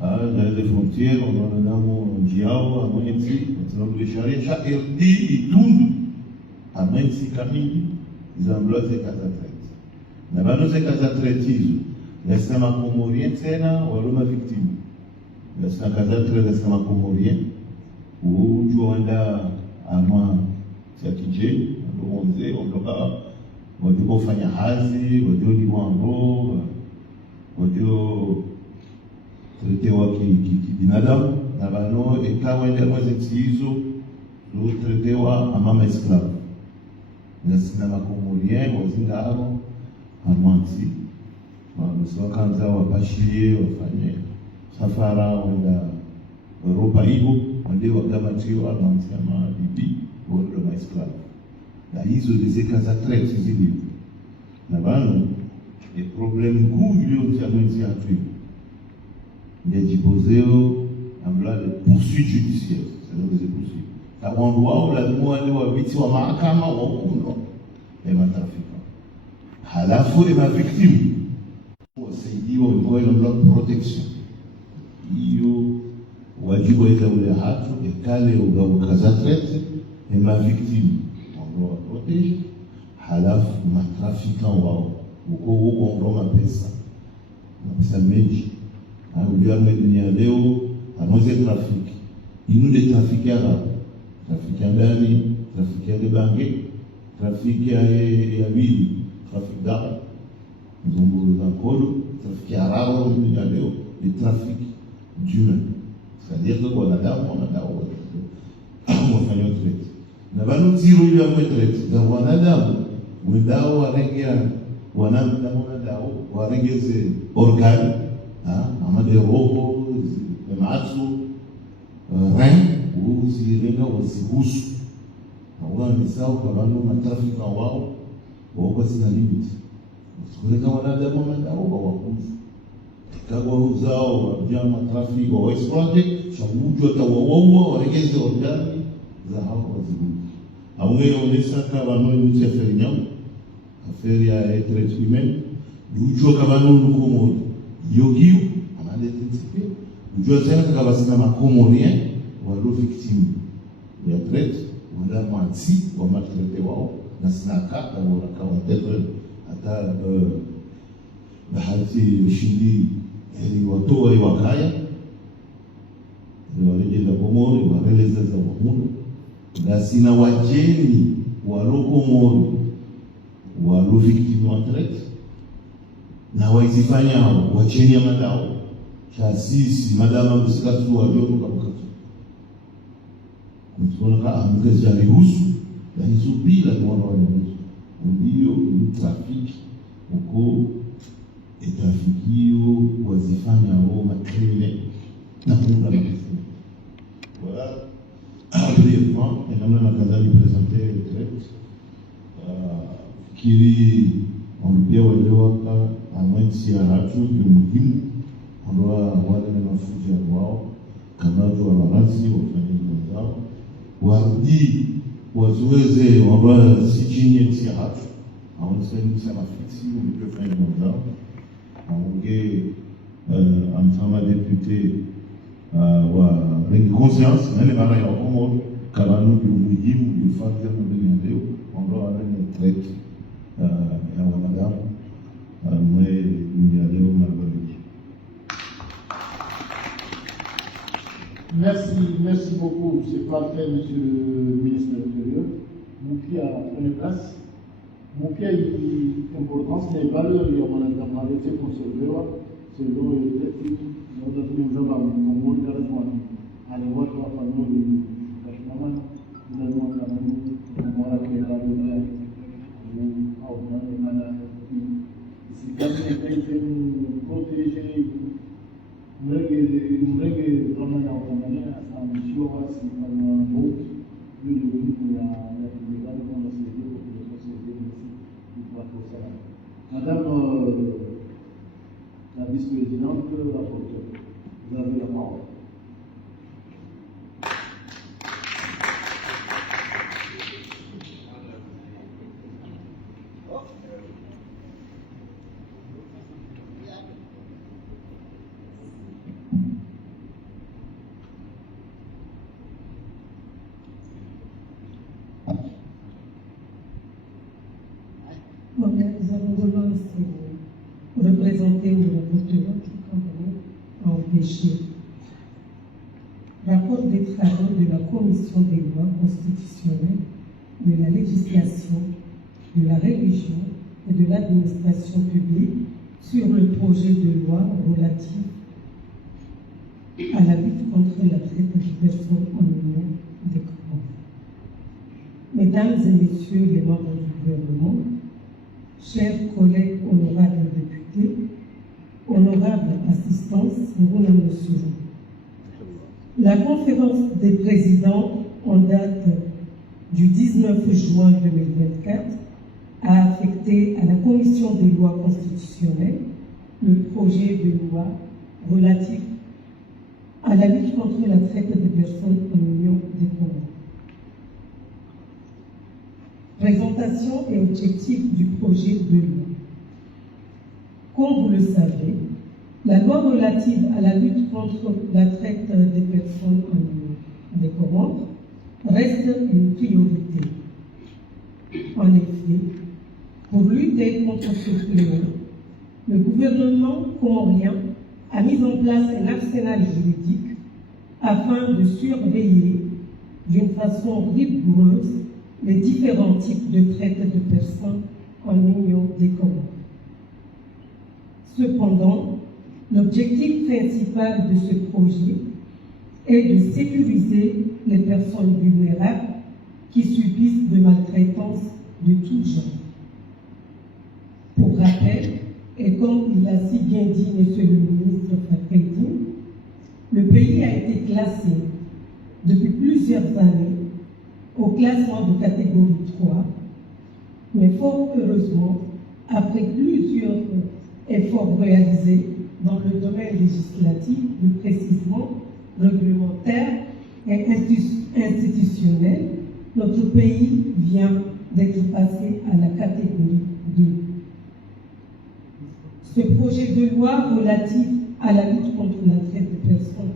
Dans les frontières, on a un diao, un moyensi, on a le charia, chaque dit, il tourne. A Mensi Camille, ils ont bloqué les cas de traite. Nous avons ces cas de traite, les systèmes comoriens, c'est là, ou alors ma victime. Les systèmes cas de traite, les systèmes comoriens, ou tu as à moi, c'est à Tidjé, on dit, on doit faire un hazi, on doit dire en gros, on doit traiter qui binadam, nous avons et quand on est dans les exisos, nous traitons à maman esclave. Nasina makomorien wazinga hao amwanzi wakanza wapashie wafanye safara wenda Europa hiyo ndio wakamatiwa amwanzi ama bibi wala maesclave na hizo zile za traite zile na bano e problème kuu ile utamwezi atu ndio jipozeo ambla de poursuite judiciaire c'est des poursuites wao lazima wale wabiti wa mahakama wa hukumu ya matrafika halafu ya victim wasaidiwa kwa ile protection hiyo wajibu wa ule hatu ikale ugawaza traite ya victim ndio protege halafu matrafika wao huko ndio pesa mengi au dunia leo anoze trafiki inu de trafiki trafiki ya ndani, trafiki ya bange, trafiki ya wili, trafiki dawa, mzunguko za kolo, trafiki ya rawa ya leo, ni trafiki d'humain. C'est-à-dire que wanadamu wafanya traite. Na bado zero ile ya traite, za wanadamu wendao warengea wanadamu warengeze organe, ama de roho, de matsu, rein uzirenga wasihusu na ni sawa kwa wale matrafika wao wao sina limit usikuleka wanadamu wanadamu wakufu kagwa uzao wa jama trafiki wa exploit shabuju atawao waregeze ordani za hao wazibu aungeo onesa kama no ni seferinyao affaire ya être humain dujo kama no nukomo yogiu amande tinsipe dujo tena kama sina makomorien walo victime ya traite wala mwanzi wa maltraité wao na sinaka na waraka wa tele hata bahati ushindi watoa wakaya walejeza pomoni wareleza za mundo na sina wajeni walo pomoni walo victime wa traite na waizifanya wajeni ya madao cha sisi madama msikatu wa joto kama mtuona amgeza ruhusu na hizo bila kuona wale ndio trafiki huko trafikio wazifanya wao makriminali na kuna mafisi voilà brièvement et namna nakadhani présenter le traite kili on waliowaka amwensi ya hatu ni muhimu ambao wale na mafuja wao kama wa maransi wafanye zao warudi wazoeze wabara si chini ya hatu awasema sana fiksi ulipofanya zao aongee amfama député wa rengi conscience nani mara ya homo kama ndio muhimu ifanye mbele leo ambao wale traite ya wanadamu mwe dunia leo marabiki. Merci beaucoup, c'est parfait, monsieur le ministre de l'Intérieur. Mouki à la première place. Mouki a une importance légale, il y a un arrêté conservé, c'est le fait que nous avons un mot de à la voix de la famille de Kashmaman, nous avons quand même un mot à la si quelqu'un est protégé, nous avons vraiment un mission à ce moment-là. Madame la vice-présidente, rapporteure, vous avez la parole. Nous avons voulu représenter le rapporteur qui compagnie a empêché. Rapport des travaux de la Commission des lois constitutionnelles, de la législation, de la religion et de l'administration publique sur le projet de loi relatif à la lutte contre la traite des personnes en Union des Comores. Mesdames et messieurs les membres du gouvernement, chers collègues honorables députés, honorable assistance, Ngounam Sourou. La conférence des présidents en date du 19 juin 2024 a affecté à la Commission des lois constitutionnelles le projet de loi relatif à la lutte contre la traite des personnes en Union des Comores. Présentation et objectifs du projet de loi. Comme vous le savez, la loi relative à la lutte contre la traite des personnes en Union des Comores reste une priorité. En effet, pour lutter contre ce fléau, le gouvernement comorien a mis en place un arsenal juridique afin de surveiller d'une façon rigoureuse les différents types de traite de personnes en Union des Comores. Cependant, l'objectif principal de ce projet est de sécuriser les personnes vulnérables qui subissent de maltraitance de tout genre. Pour rappel, et comme il l'a si bien dit M. le ministre Fakredi, le pays a été classé depuis plusieurs années au classement de catégorie 3, mais fort heureusement, après plusieurs efforts réalisés dans le domaine législatif, plus précisément réglementaire et institutionnel, notre pays vient d'être passé à la catégorie 2. Ce projet de loi relatif à la lutte contre la traite des personnes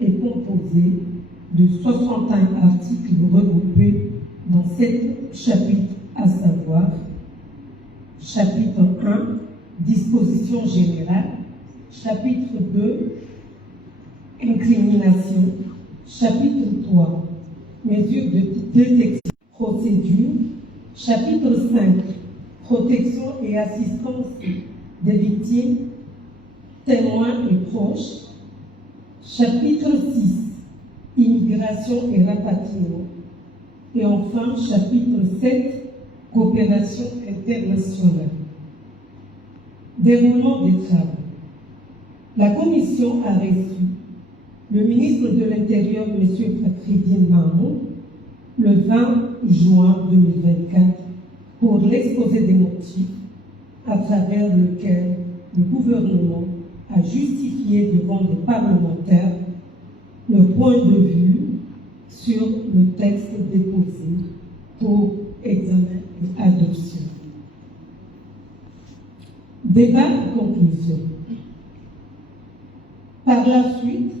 est composé de 61 articles regroupés dans 7 chapitres, à savoir chapitre 1, dispositions générales, chapitre 2, incrimination, chapitre 3, mesures de détection, procédure, chapitre 5, protection et assistance des victimes, témoins et proches, chapitre 6, immigration et rapatriement, et enfin chapitre 7, coopération internationale. Déroulement des travaux. La Commission a reçu le ministre de l'Intérieur, M. Fakredi Mahamoud, le 20 juin 2024 pour l'exposé des motifs à travers lequel le gouvernement a justifié devant les parlementaires le point de vue sur le texte déposé pour examen et adoption. Débat et conclusion. Par la suite,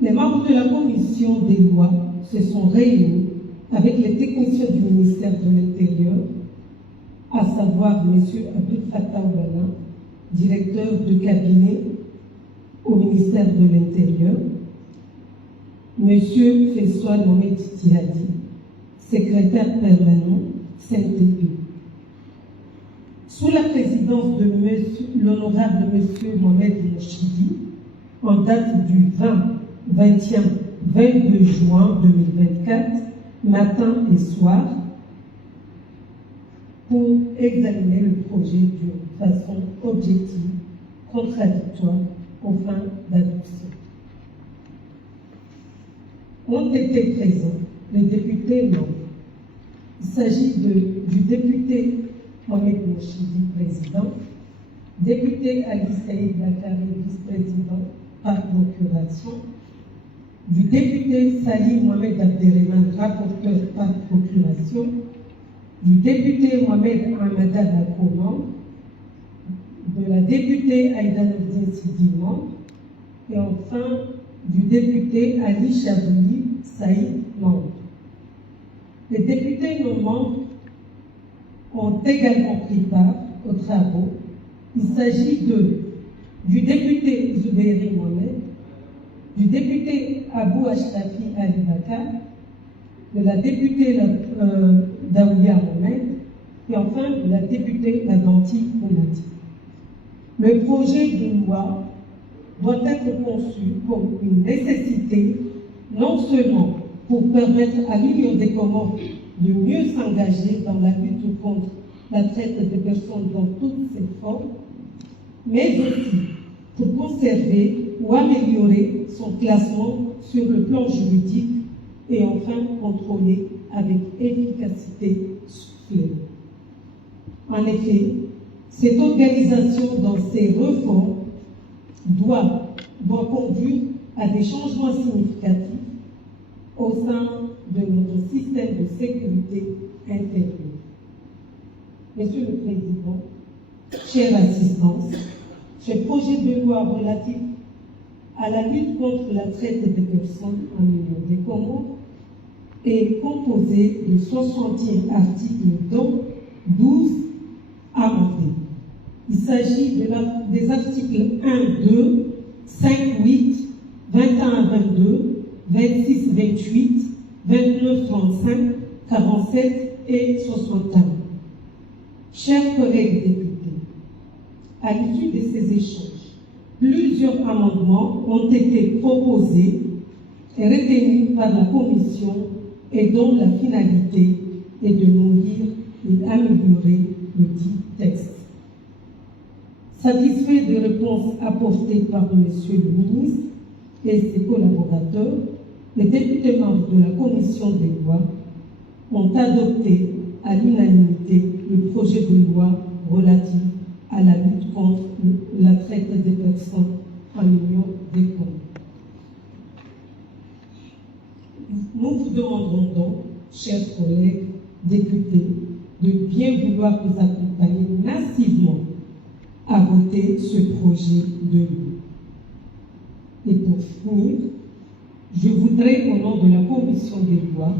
les membres de la commission des lois se sont réunis avec les techniciens du ministère de l'Intérieur, à savoir M. Abdel Fattah Oulala, directeur de cabinet au ministère de l'Intérieur, M. Fessoal Mohamed Tiadi, secrétaire permanent CNTP. Sous la présidence de l'honorable monsieur Mohamed Mouchidi, en date du 22 juin 2024, matin et soir, pour examiner le projet d'une façon objective, contradictoire, aux fins d'adoption. Ont été présents les députés membres. Il s'agit du député Mohamed Mouchidi, président, député Ali Saïd Bakari, vice-président par procuration, du député Salim Mohamed Abderrahman, rapporteur par procuration, du député Mohamed Ahmada Bakoman, de la députée Aïda Nourdine Sidi, et enfin du député Ali Chabouli Saïd membre. Les députés non membres ont également pris part aux travaux. Il s'agit du député Zoubeiri Mohamed, du député Abou Ashrafi Ali Bakar, de la députée Daouya Mohamed, et enfin de la députée Ladanti Oumati. Le projet de loi doit être conçu comme une nécessité, non seulement pour permettre à l'Union des Comores de mieux s'engager dans la lutte contre la traite des personnes dans toutes ses formes, mais aussi pour conserver ou améliorer son classement sur le plan juridique et enfin contrôler avec efficacité soufflée. En effet, cette organisation dans ses réformes doit conduire à des changements significatifs au sein de notre système de sécurité intérieure. Monsieur le Président, chère assistance, ce projet de loi relatif à la lutte contre la traite des personnes en Union des Comores est composé de 61 articles, dont 12 amendés. Il s'agit des articles 1, 2, 5, 8, 21, 22, 26, 28, 29, 35, 47 et 61. Chers collègues députés, à l'issue de ces échanges, plusieurs amendements ont été proposés et retenus par la Commission et dont la finalité est de nourrir et améliorer le dit texte. Satisfait des réponses apportées par Monsieur le ministre et ses collaborateurs, les députés membres de la Commission des lois ont adopté à l'unanimité le projet de loi relatif à la lutte contre la traite des personnes en Union des Comores. Nous vous demandons donc, chers collègues députés, de bien vouloir nous accompagner massivement à voter ce projet de loi. Et pour finir, je voudrais, au nom de la Commission des lois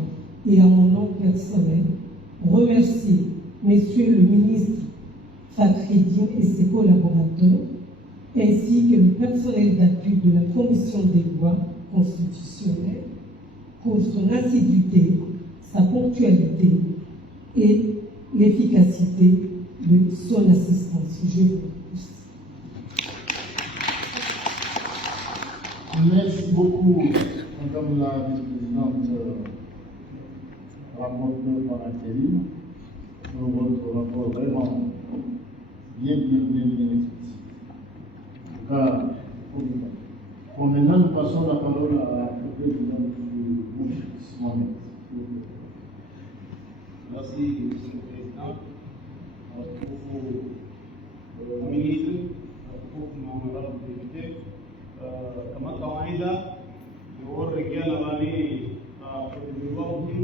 et à mon nom personnel, remercier Monsieur le ministre Fakhreddine et ses collaborateurs, ainsi que le personnel d'appui de la Commission des lois constitutionnelles pour son assiduité, sa ponctualité et l'efficacité de son assistance. Je vous remercie. Merci beaucoup, Madame la vice-présidente rapporteur par intérim, pour votre rapport vraiment bien explicite. En tout cas, bon, maintenant, nous passons la parole à la présidente du Mohamed. Merci, Monsieur le Président. Pour le ministre, pour Madame la députée, kama kawaida, niwarejea na wali kutuliwahi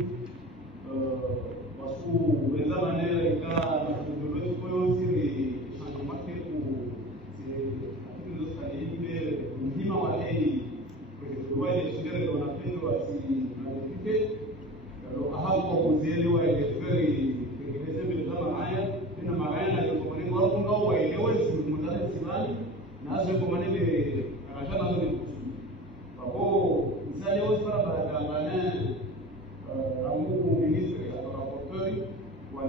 wasu wenzana nere ika na kutuliwetu kwa siri shangamake ku katika ndoskalipe mzima wa hei kutuliwa ile shigere wanapendwa si nadifike ndio ahau kwa kuzielewa ile very kueleza vile kama haya tena magaya na kwa maneno wao ngao waelewe si mundani simani na hapo kwa maneno akashana ndio kwa misali wao para barabara amu ministre ya rapporteur wa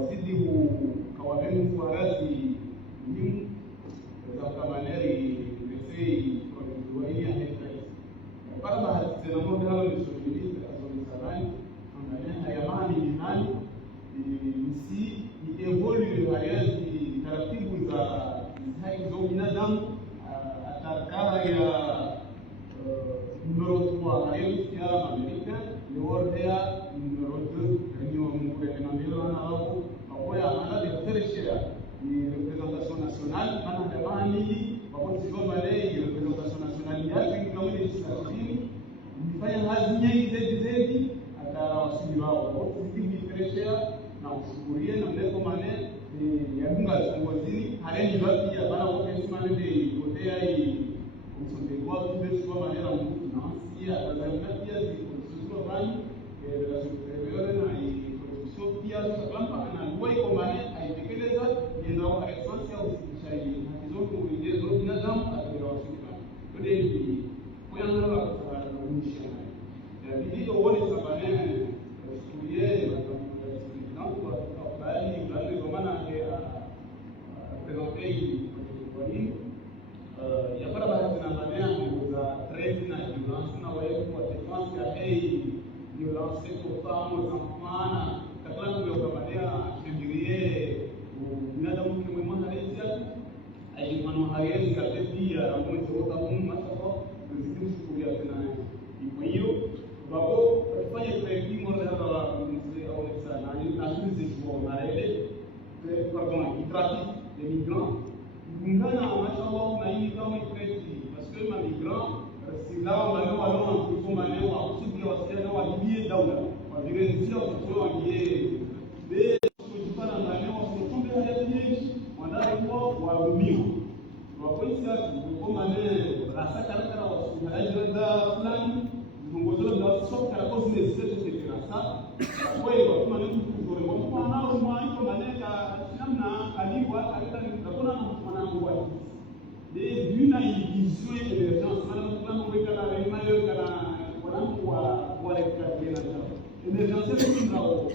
trafic des migrants. Kulingana na mashallah na hii kama ikreti parce que ma migrant si lao wanaoa kwa maana wa kusudi wasiana walibie daula kwa vile ndio watoto wangie be kujipana na leo wasitumbe hadi wanadai kwa waumio kwa polisi kwa maana rasa karakara wasiharaji fulani viongozi ndio soka kwa zile zetu sasa kwa hiyo kwa maana mtu kwa nao mwaiko maneka namna aliwa alita nikakona na mwanangu wa de duna ilizwe emergence maana kuna mweka na remayo kana wanangu wa rekabia na emergence ndio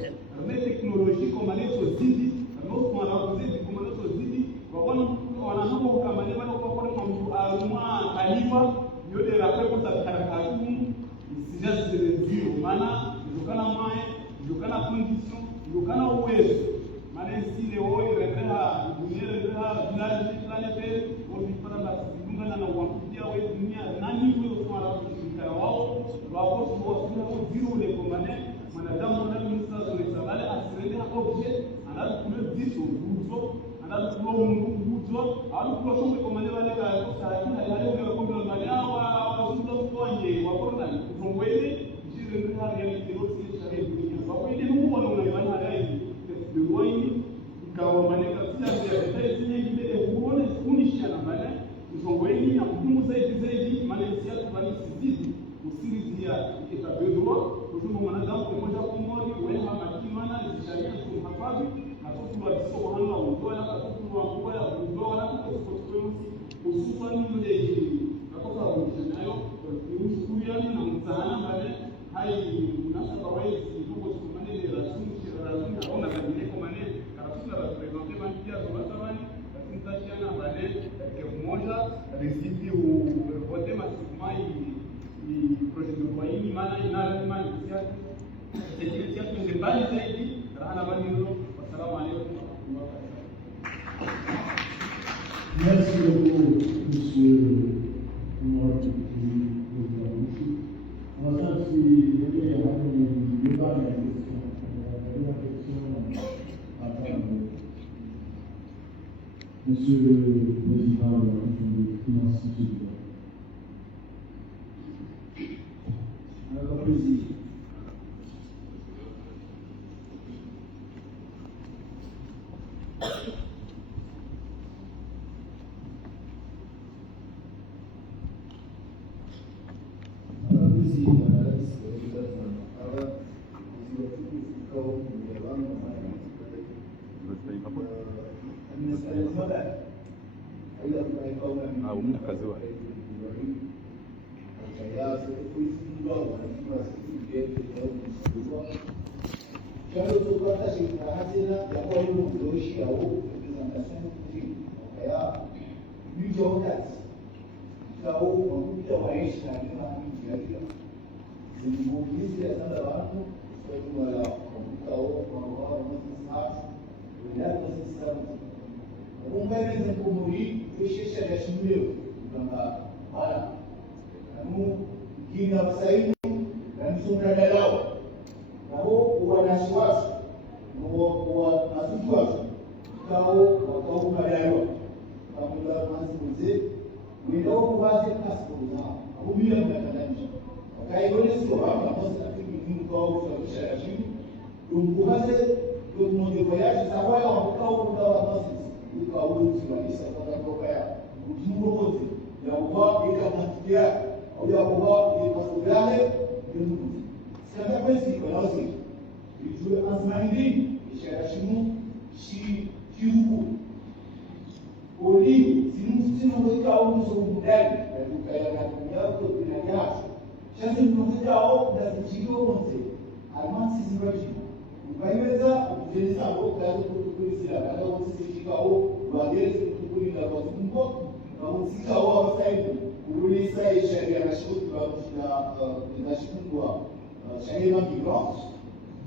na teknolojia kwa maana zidi na kwa zidi kwa maana zidi kwa wanangu kama ni bado kwa mtu aluma aliwa yote la kwa sababu sija zero maana kutokana mai kutokana condition kutokana uwezo maana sile wao ireha dunia ireha village planete au vipara la kungana na wakuja wa dunia nani wewe kama rafiki wao wao kwa zero ile kwa maana mwanadamu na minister wa sabale asirende hapo je anakula vitu huzo anakula huzo au kwa shule kwa maana wale kwa sababu yale ndio kwa maana wao wazungu kwa nje wako na kufungwele ndio reality yote sharia dunia kwa hiyo ndio mbona unaifanya haya hivi ikawa maneka sasa ya taifa ile uone kunisha na maana kufungwele na kupunguza zaidi maana siasa bali sisi usirizia itabedwa kutoka mwanadamu mmoja kwa mmoja wewe makimana sharia kwa hafabi hatakuwa sio wana utoa hatakuwa kwa ya utoa na kutoa hususan ile na kwa sababu nayo kushukuriana na msaada mbele hai munasaba wazi ndugu tukumane rasmi au kabine kwa maana karafuna represente banki ya Rwanda lakini tashiana mbele kwa mmoja risiti wote masimai ni projet de loi maana inalazima ni siasa ndio mbali zaidi rahana baniro. Assalamu alaykum wa rahmatullahi. Merci beaucoup, monsieur Mourad. On va faire un débat de la question. Monsieur le Président de la Commission des finances publiques. Avec un plaisir.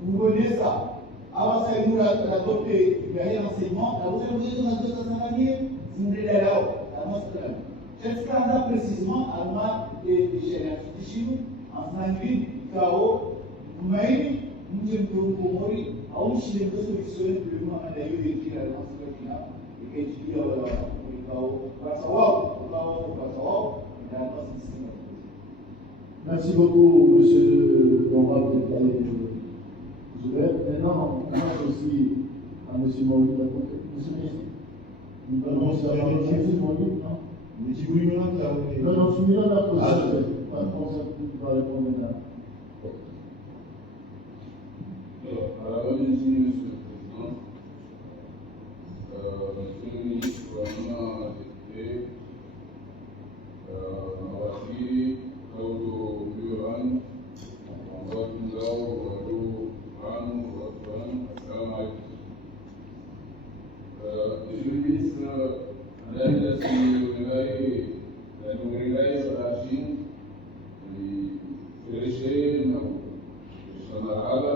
Vous voyez ça. Alors, ça nous a adopté l'enseignement. La deuxième chose, on a deux manières. Si vous voulez aller là-haut, c'est scandale précisément, à des chaînes en Anglais, KO, mais, nous kuja mkomori au mshinde solution problema anayo yekira na sokina ikijia wala kwa sababu na basi. Merci beaucoup, monsieur le honorable député Joubert. Maintenant, moi je suis à monsieur Maurice Lacote. Monsieur le ministre, nous allons se faire monsieur Maurice, non? Non, non, je suis là la position. Par contre, tu vas répondre maintenant. Alors, monsieur le Président, monsieur le ministre, gouvernement député, voici Kaudo Buran, Watu Ngao, Watu Ranu, Watu Ranu, Assalamu alaikum. Monsieur le ministre, madame la Sénégalais, la Nouvelle-Guinée, la Chine, les Félèches, les Chamarala,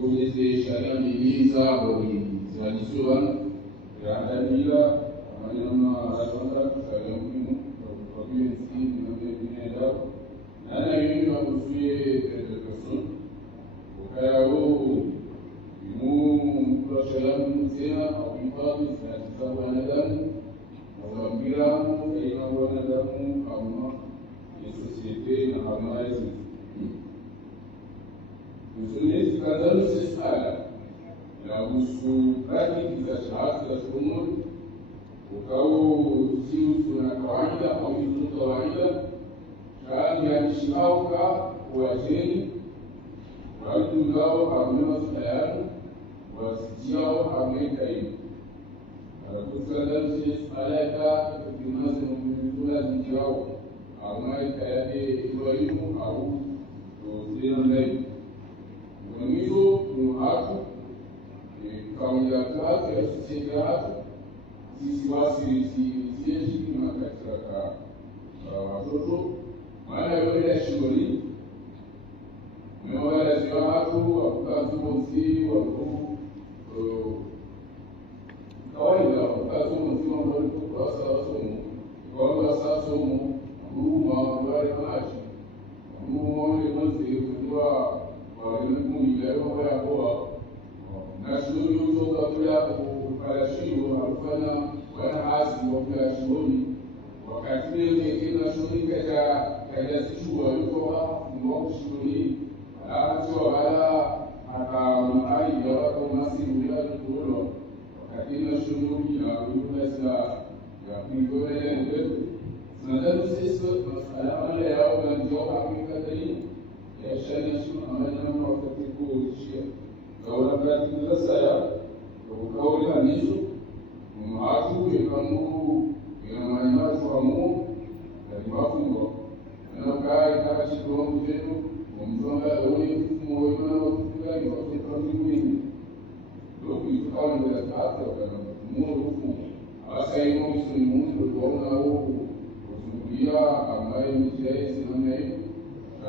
kuweze sharia mbili zao zinazisuan ya bila maneno rasanda sharia muhimu kwa vile sisi tunapenda na hiyo na kusuye person ukao kwa sharia mzima au hifadhi za wanadamu au mbiramu ina wanadamu kama societe na harmonize. Mzunguzi kadhalika sisala na usurati za shahada za umur ukao siu na kawaida au yuzu kawaida kani ya shikauka wajeni watu ngao hamna sayari wasijao hameka hivi kadhalika sisala kimazi mzunguzi zijao hamna yake walimu au ndio ndio mwizo hapo kaunti ya kazi ya sociedade sisi wasirizishi na katika watoto maana yule shughuli mmeona sio hapo wakazi wonsi watu kawaida wakazi wonsi watu kwa somo kwa somo huma wale maji muone mwanzo kwa walimwengu leo hapo na shughuli kutoka kwa shimo hakufanya wana hasi wa kwa shughuli wakati ile kila shughuli kaja sishua yuko mwa shughuli hapo wala akamai ya watu masimu bila kuolo wakati ile shughuli na kuipesa ya kuigore ndefu tunadhani sisi masuala yao na ndio hakika tayari sharia suna amana wakati kuishia kaula katika saya kauli anizo matu yekamu yanamanya kwa Mungu na mafungo na kai kama chiko mtendo mzonga leo moyo na kufunga ni kwa mwingine ndio kama ndio tatu kwa Mungu asa imo Mungu ndio nao kuzuia ambaye ni jezi na mimi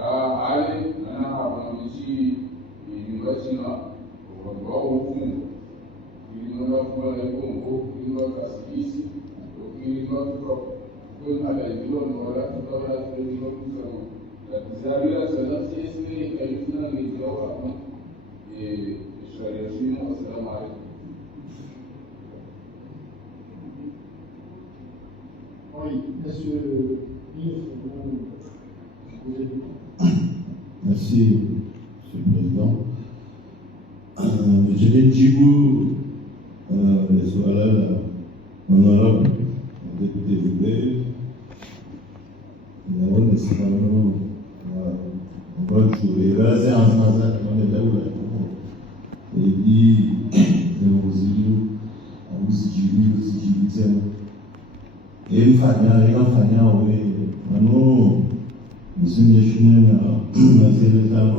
hali na wananchi yungasina kwa hukumu ilinoga kwa Kongo ilinoga kasisi ilinoga kwa ndio wala kwa ndio kusema la sana sisi kaifuna ndio hapa sharia shimo. Assalamu alaikum. Oui, monsieur le ministre, vous êtes... Merci, Monsieur le Président. Je vais dire les soirées honorables député Joubert. Nous avons nécessairement un bon jour. Et là, c'est un matin, on est là où il et puis, nous aussi, on aussi, et une famille, maintenant, nous sommes des chemins à ces états-là,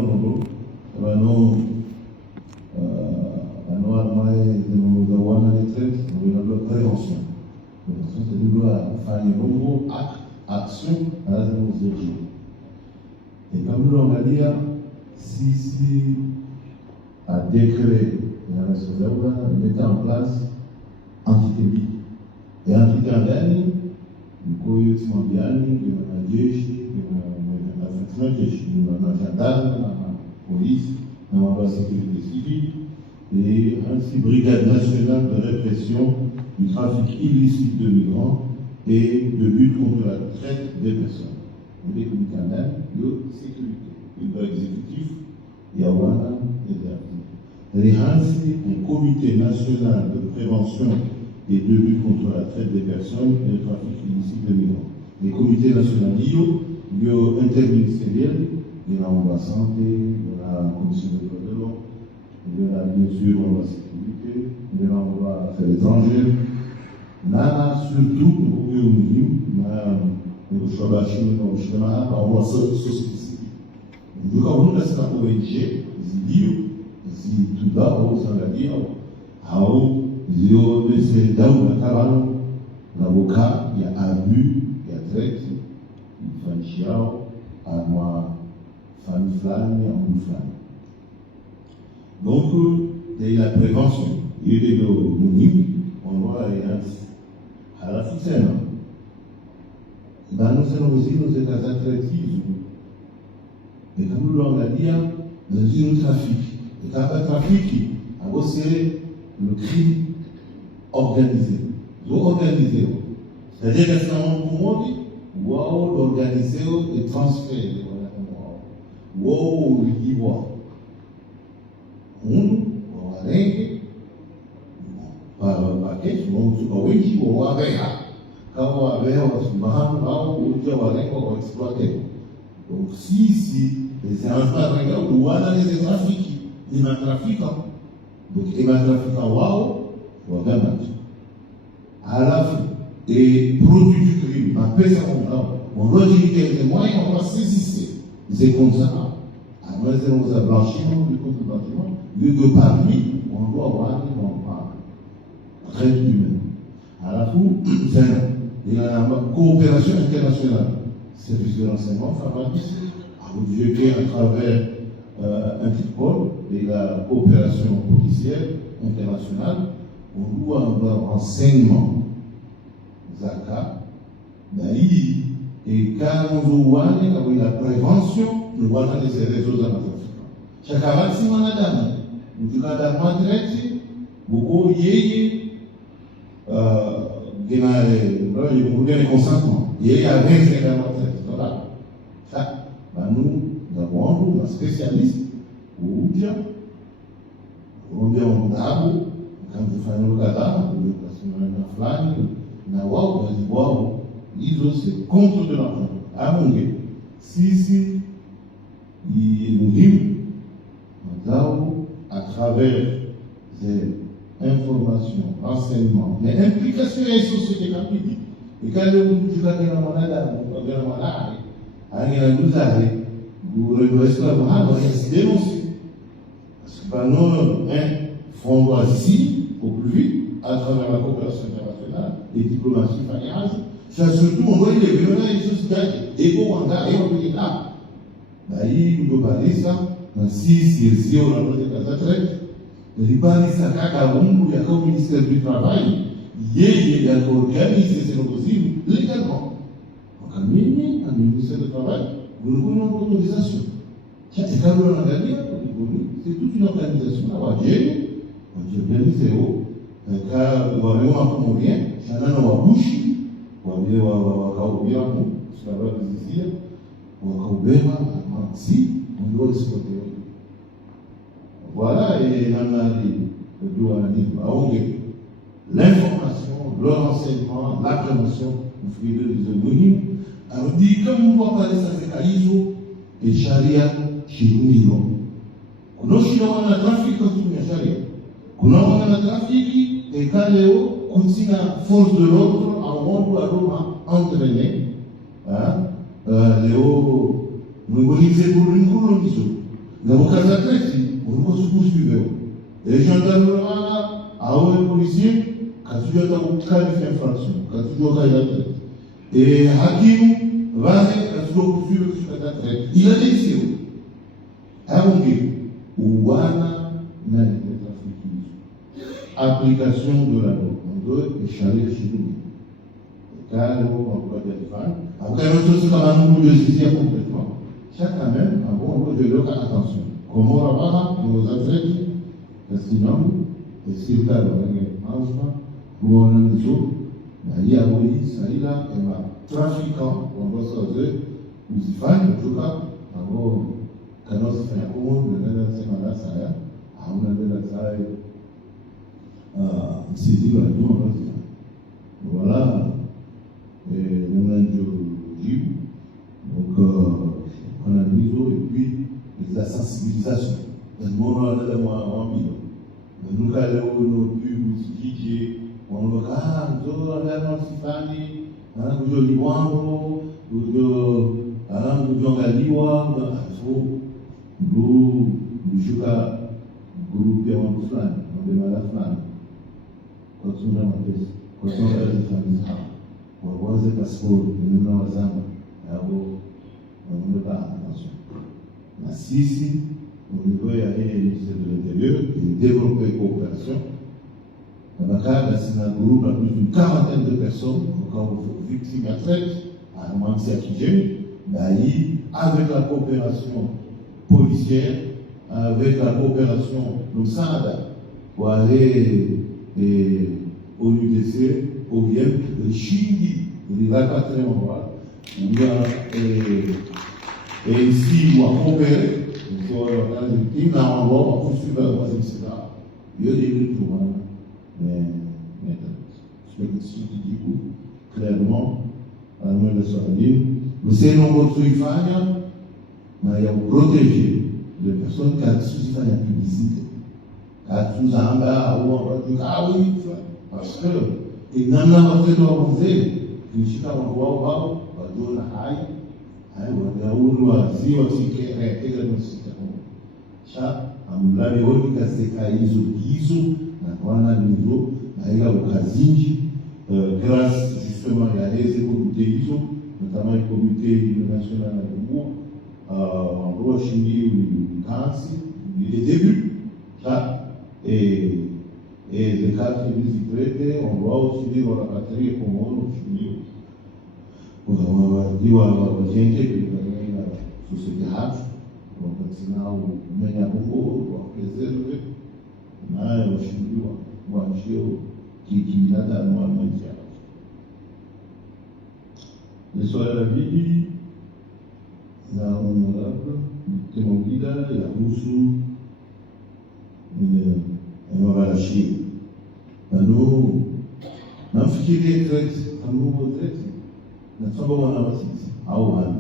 nous prévention. C'est faire une bonne action à la démonstration. Et comme nous l'avons dit, si à décret, la société mettait en place entité et entité ndani mkoa yote mwambiani na jeshi na jeshi na gendarme na polisi dans la sécurité civile, et ainsi Brigade nationale de répression du trafic illicite de migrants et de lutte contre la traite des personnes. Et des canaux de sécurité. Le exécutif, Yawana et Hansi, un comité national de prévention et de lutte contre la traite des personnes et le trafic illicite de migrants. Les comités nationaux, il y a interministériel, il y a la santé, il y a la commission de droits de l'homme, il y a bien sûr la sécurité, il y a la affaires étrangères. Là, surtout, nous sommes en société civile. Nous avons la ONG, si tout d'abord, ça veut dire, c'est là où l'avocat, il y a abus, il y a traite, il fait un chiao, à moi, fan flamme et en flamme. Donc, il y a la prévention, il y a le on voit à la ficelle. Dans nos aussi, nous sommes athlétisme. Et comme nous l'avons dit, dans un trafic. Et quand un trafic, c'est le crime organisé. Organisé. C'est-à-dire que c'est un monde où l'organiser et transférer. Où on dit, on va régler. Par quest on va quand on avait on exploité. Donc, si les enfants ou les trafics, les trafiquants, donc les trafiquants, on va gagner. À la fin, et produit du crime, on doit dire que les moyens, on va saisir. C'est comme ça. Après, on a blanchiment, le contre-blanchiment, lieu de parmi, on doit avoir très humaine. À la fin, il y a une coopération internationale. Service de renseignement, à travers Interpol et la coopération policière internationale, on doit avoir renseignement. Zaka, Naïdi, et quand on a la prévention, nous avons les réseaux africains. Chaque avance, on a dame. Nous avons traité, beaucoup yéyé. Il y a un consentement. Il y a 25 ans. Ça, nous avons un spécialiste, ou bien, on a quand vous faites le cadavre, vous passez un flamme, l'ISO c'est contre de l'argent. À mon gars, si, il nous à travers ces informations, renseignements, mais implication et société capitique. Et quand vous avez la malade, vous avez la malade, vous restez là, vous avez dénoncé. Parce que par nous, font ici, au plus vite, à travers la coopération internationale et diplomatie familiale, c'est surtout, on voit les violents et les sociétés, et au Rwanda, et au Vietnam. D'ailleurs, nous parlons de ça, dans 6 on a parlé de la traite. Il parle de ça, il y a un ministère du Travail, il y a organisé, c'est possible, légalement. Donc, un ministère du Travail, nous avons une organisation. C'est toute une organisation. On organise, car vous avez un peu moyen, chacun a une bouche, vous avez un peu voilà, et l'information, le renseignement, la prévention, vous faites des anonymes. Alors, dit, comme on va parler de ça, c'est l'ISO et Charia chez nous. Quand on a un trafic, continue à Charia. Quand on a un trafic, et quand Léo continue à force de l'ordre, en monde à Roma, entraîné, Léo, nous organisons pour une colonisation. L'avocat de la traite, on va se poursuivre. Les gendarmes, les policiers, quand tu dois qualifier infraction, quand tu dois qualifier la traite. Et Hakim va quand tu dois poursuivre la traite. Il a décidé. Ouana n'a pas application de la loi. On doit échanger chez nous. Car on doit être fan. Après, nous sommes dans un monde de saisir complètement. Chaque même, on doit faire attention. Comment on va nos athlètes, Castinão, et c'est le cas de Alma, où on a des autres, il y a Moïse, il y a un trafiquant, on va sortir, ou si fan, en tout cas, alors, quand on se fait un coup, on a la semaine à ça, on a la salle, c'est dit, on va dire. Voilà, le moment de Jib, donc, on a mis et puis la sensibilisation. Dans le monde, on a des mois nous allons nos pubs, DJ, on va nous allons Sifani, nous allons Liwango, nous allons Galiwa, nous jouons groupe en flan, on est mal à flan. Quand on a ma tête, quand on a des familles, on va voir des passeports, nous allons à Zamba, on ne va pas attention. Mais si, au niveau de la ministère de l'Intérieur, et développer la coopération. Dans le cadre, c'est un groupe de plus d'une quarantaine de personnes, encore victimes athlètes, à Mansi à Kijemi, avec la coopération policière, avec la coopération de Sanada, pour aller au UDC, au Bien, le Chili, le rapatriement, et ici, on va coopérer. Il y a un endroit pour suivre la troisième cédar. Il y a des retours, mais je vais dire clairement, à nous de Soradine, le Sénat de Suifania, il y a protéger les personnes qui ont sous la publicité. Qui ont Zamba, ou en fait, ah oui, parce que, il n'a pas fait de l'organiser, il n'y a pas de l'organiser, il n'y a pas de amulale wote katika hizo na kwana nizo na ila ukazinji grâce justement à les comités hizo notamment le comité national de Bourg en gros chini les débuts ça et les quatre visites on doit aussi dire la batterie comme on chini wa gente que société hapo wakati nao umenya Mungu wa preserve naye washindiwa mwachio kikilata na maisha. Le soir la Bible na honorable Temongida ya Musu ni walashi bano nafikiri threat amu threat na sababu wana wasisi au wana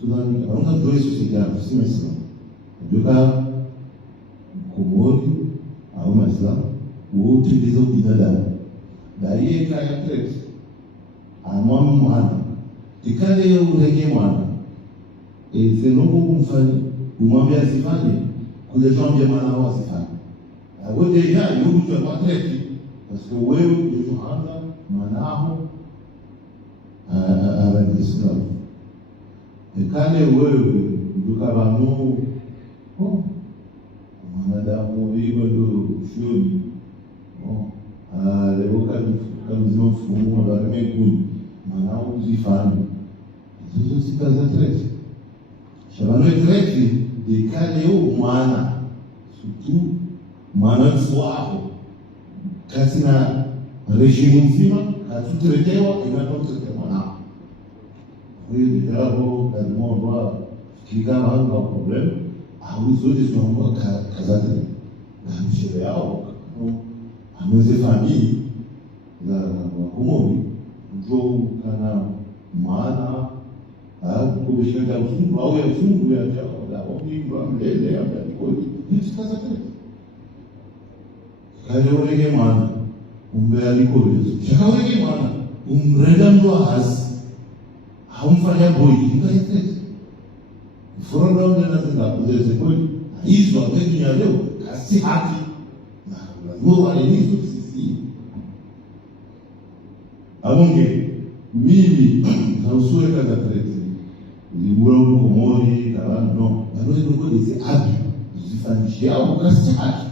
Sudani, on a deux sociétés à c'est maintenant. Deux cas, Komori, à Omasla, ou autre des autres d'Inada. D'ailleurs, quand il y a traite, à moi, et quand il y a un et c'est non beaucoup de famille, ou m'en bien si famille, que les gens viennent à avoir si famille. Alors déjà, il y a beaucoup de traite, parce que oui, les gens ont un avec l'esclave. Et quand les wewe dukabano mwanadamu hivyo ndio shoni leo kabisa mfumo wa mekuni manao zifanye hizo sikaza trete shabano trete de kaleo mwana surtout mwana wao kasi na regime nzima katutretewa inatoka mwana. Oui, d'abord, on doit expliquer un problème. Ah, vous autres, ils sont encore casés. Je vais à nos familles, comment nous kana mana, pour que je sois au fond, là où il y a fond, il y a la bombe, il y a il se casse à tête. Quand il y a mana, on veut aller courir. Chaque fois qu'il y a mana, on regarde l'oise. Haumfanya boy ikaite forodo ndio nazungumza kweli hizo wengi ya leo kasi haki na lazima wale hizo sisi amunge mimi na usure kaza trete ni mwangu komori kama no na ndio ndio hizi haki zifanyishia au kasi haki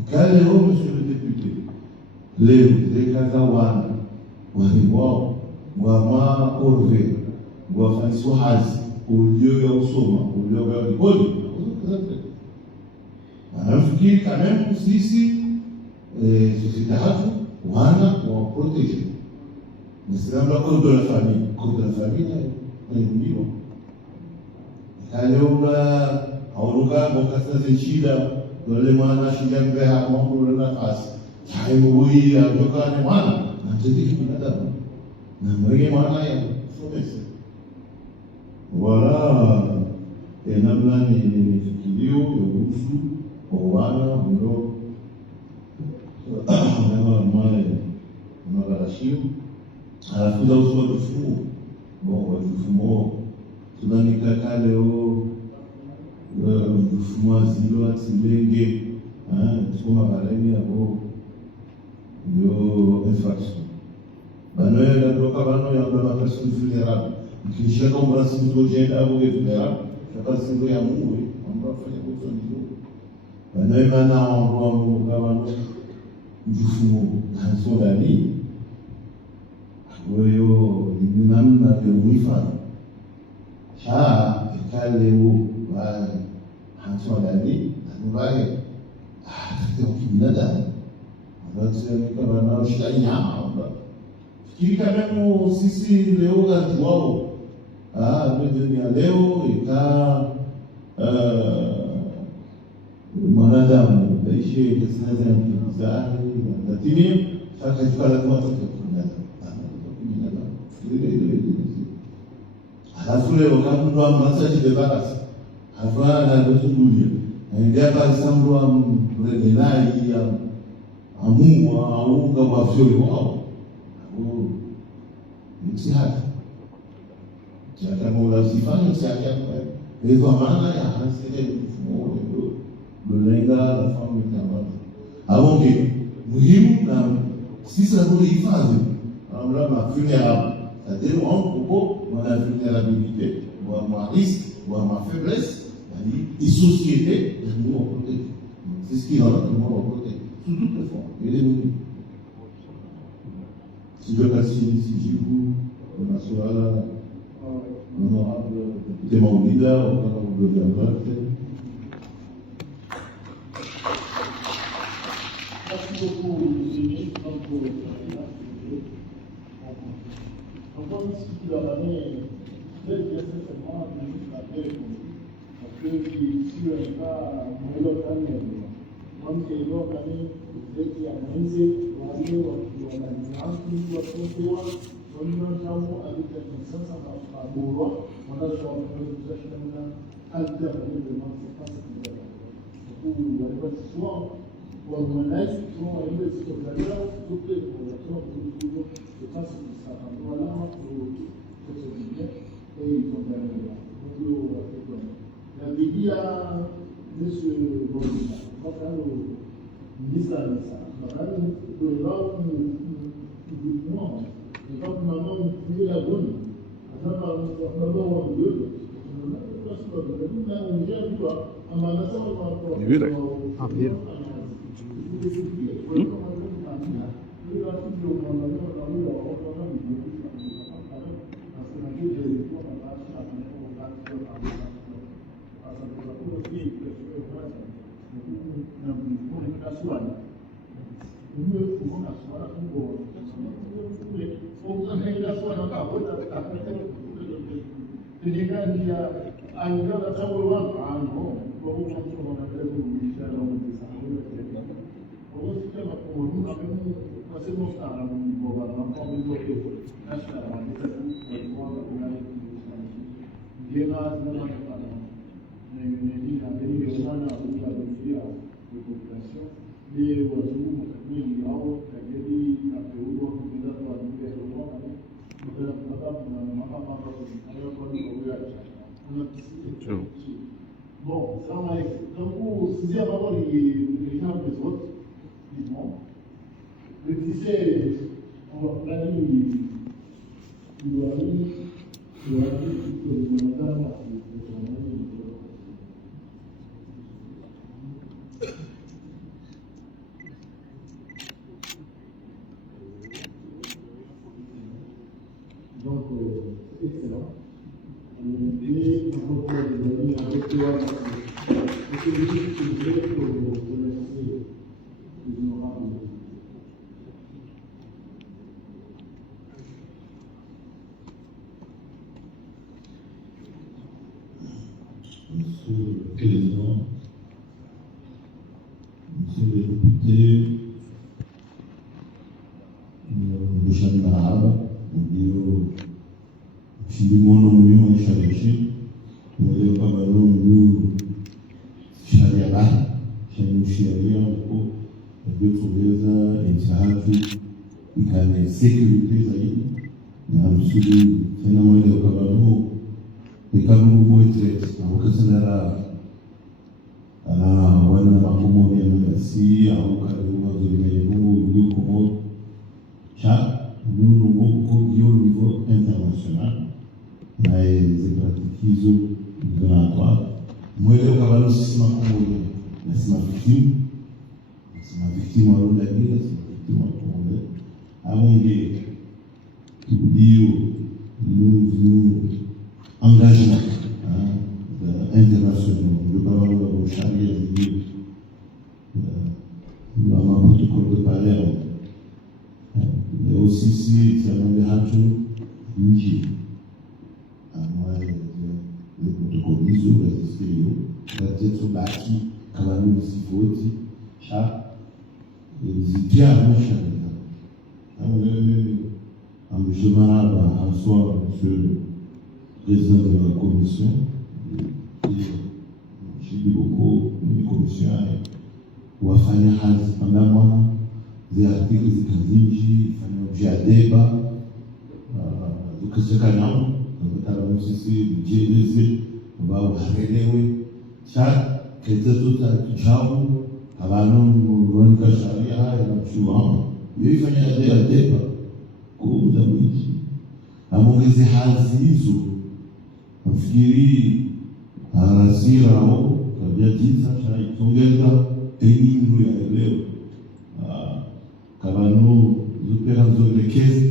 ikale wao monsieur le député leo zekaza wana wao Guama Orve, Guafaniswahazi, au lieu de Osoma, au lieu de Boli, Nafikiri quand même sisi société hatu wana wa protection. C'est la code de la famille. Code de la famille, on est vivant. Kaleomba auruka bokasa zechida dole mwana shida mbea mambo na nafasi. Haimui atoka ni mwana na mtendiki binadamu. Na mwenge mwana ya somesa. Wala namna ni fikilio kuhusu wana ndio Magarashio, alafu za uso watufumu, watufumu, tunanika kale o, watufumu azilo atilenge, tufumu magaremi yabo, yo infraction. Bano ya gadoka bano ya mbala person vulnerable. Kisha kama basi mtu jenda abo vulnerable, kama sindo ya Mungu, ambao fanya kwa ndio. Bano ya mana ambao bano mjufumu hansodani weyo ni namna ya uifanya kale u ba hansodani anubaye ndio kinada ndio kama na shanya fikiri kama sisi leo watu wao ndio leo mwanadamu naishi katika mtazamo lakini sasa tukala kwa alafu leo kama mtu ambaye sijebakasi havana ndotugulia ndio basi sambo mredenai ya amungu au kwa vyole wao au mtihani kama unasifanya siaka hivyo maana ya hasile mfumo lenga la familia aonge muhimu na sisi ndio hifadhi ambapo vulnerable c'est-à-dire on propos la vulnérabilité ou ma risque ou ma faiblesse et société nous on protège c'est ce qui est là que nous on protège sous toutes les formes et les mots si je passe ici vous la soirée honorable député Maoulida au gouvernement. Merci beaucoup, Monsieur pour encore ici, qui a donné très bien certainement l'administrateur, parce que si on n'est pas meilleur qu'un comme c'est l'organisme, c'est qui a organisé, on a mis on a avec la connaissance, on a beau on a sur le alternativement, c'est pas ce qu'il y a. Du coup, il y a pas de soir. Pour le ministre, ils ont arrivé à ce que toutes les populations toujours se fassent ça. Voilà pour ce bien et ils ont gagné là. Donc, la Bible a M. Bolina, le ministre de ça. Le l'homme du monde, le peuple maintenant nous la donne. Attends, par exemple, on veut. Bon, ça m'a été. Donc, si c'est vraiment les gens des autres, le 17, on va planifier, il doit aller, donc, excellent. Et on va avec toi. ministre, je voulais remercier les honorables. Monsieur le Président, Monsieur le député, le chef d'arabe, ndio shindimono muhimu wa shawishi ndio kama ndio sharia ba sharia huko ndio tuweza itahaji ikale security zaidi na msudi tena mwele kama ndio ikamu mwetre na wakasara wana makomo ya masi au karibu mazuri ya Mungu yuko moto cha nous beaucoup au niveau international mais c'est pratiqué migratoire moi le cavallo sima comme la sima victime au la guerre sima victime au amonge kibudio nous engagement international le cavallo au charia nous avons un protocole de Palerme mais aussi si c'est un hatu nchi ambayo le protocole hizo registreo katika baki kama ni sifoti cha zitia maisha kama le ambassadeur arabe en soi monsieur le président de la commission j'ai dit beaucoup une commission wafanya kazi pamoja des articles zikazinji fanya jadeba ukishakanao kama sisi jieleze ambao haelewi cha ketetu za kijao abantu muronka sharia na mshuwa yifanya jadeba kuuza mwingi amongeze hazi hizo nafikiri hasira au kabla jinsi cha itongeza elimu ya leo Kabano, les opérations de caisse,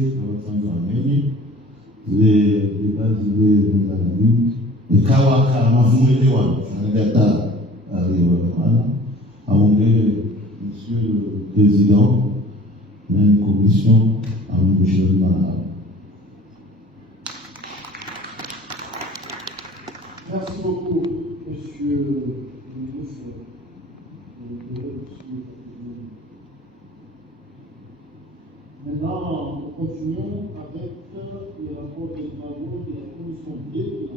les bases de la lune, les Kawaka, Mafouélewan, Nagata, à mon monsieur le président, une commission à mon monsieur le Mara. Merci beaucoup, monsieur le ministre. Maintenant, nous continuons avec les rapports des travaux de la commission D.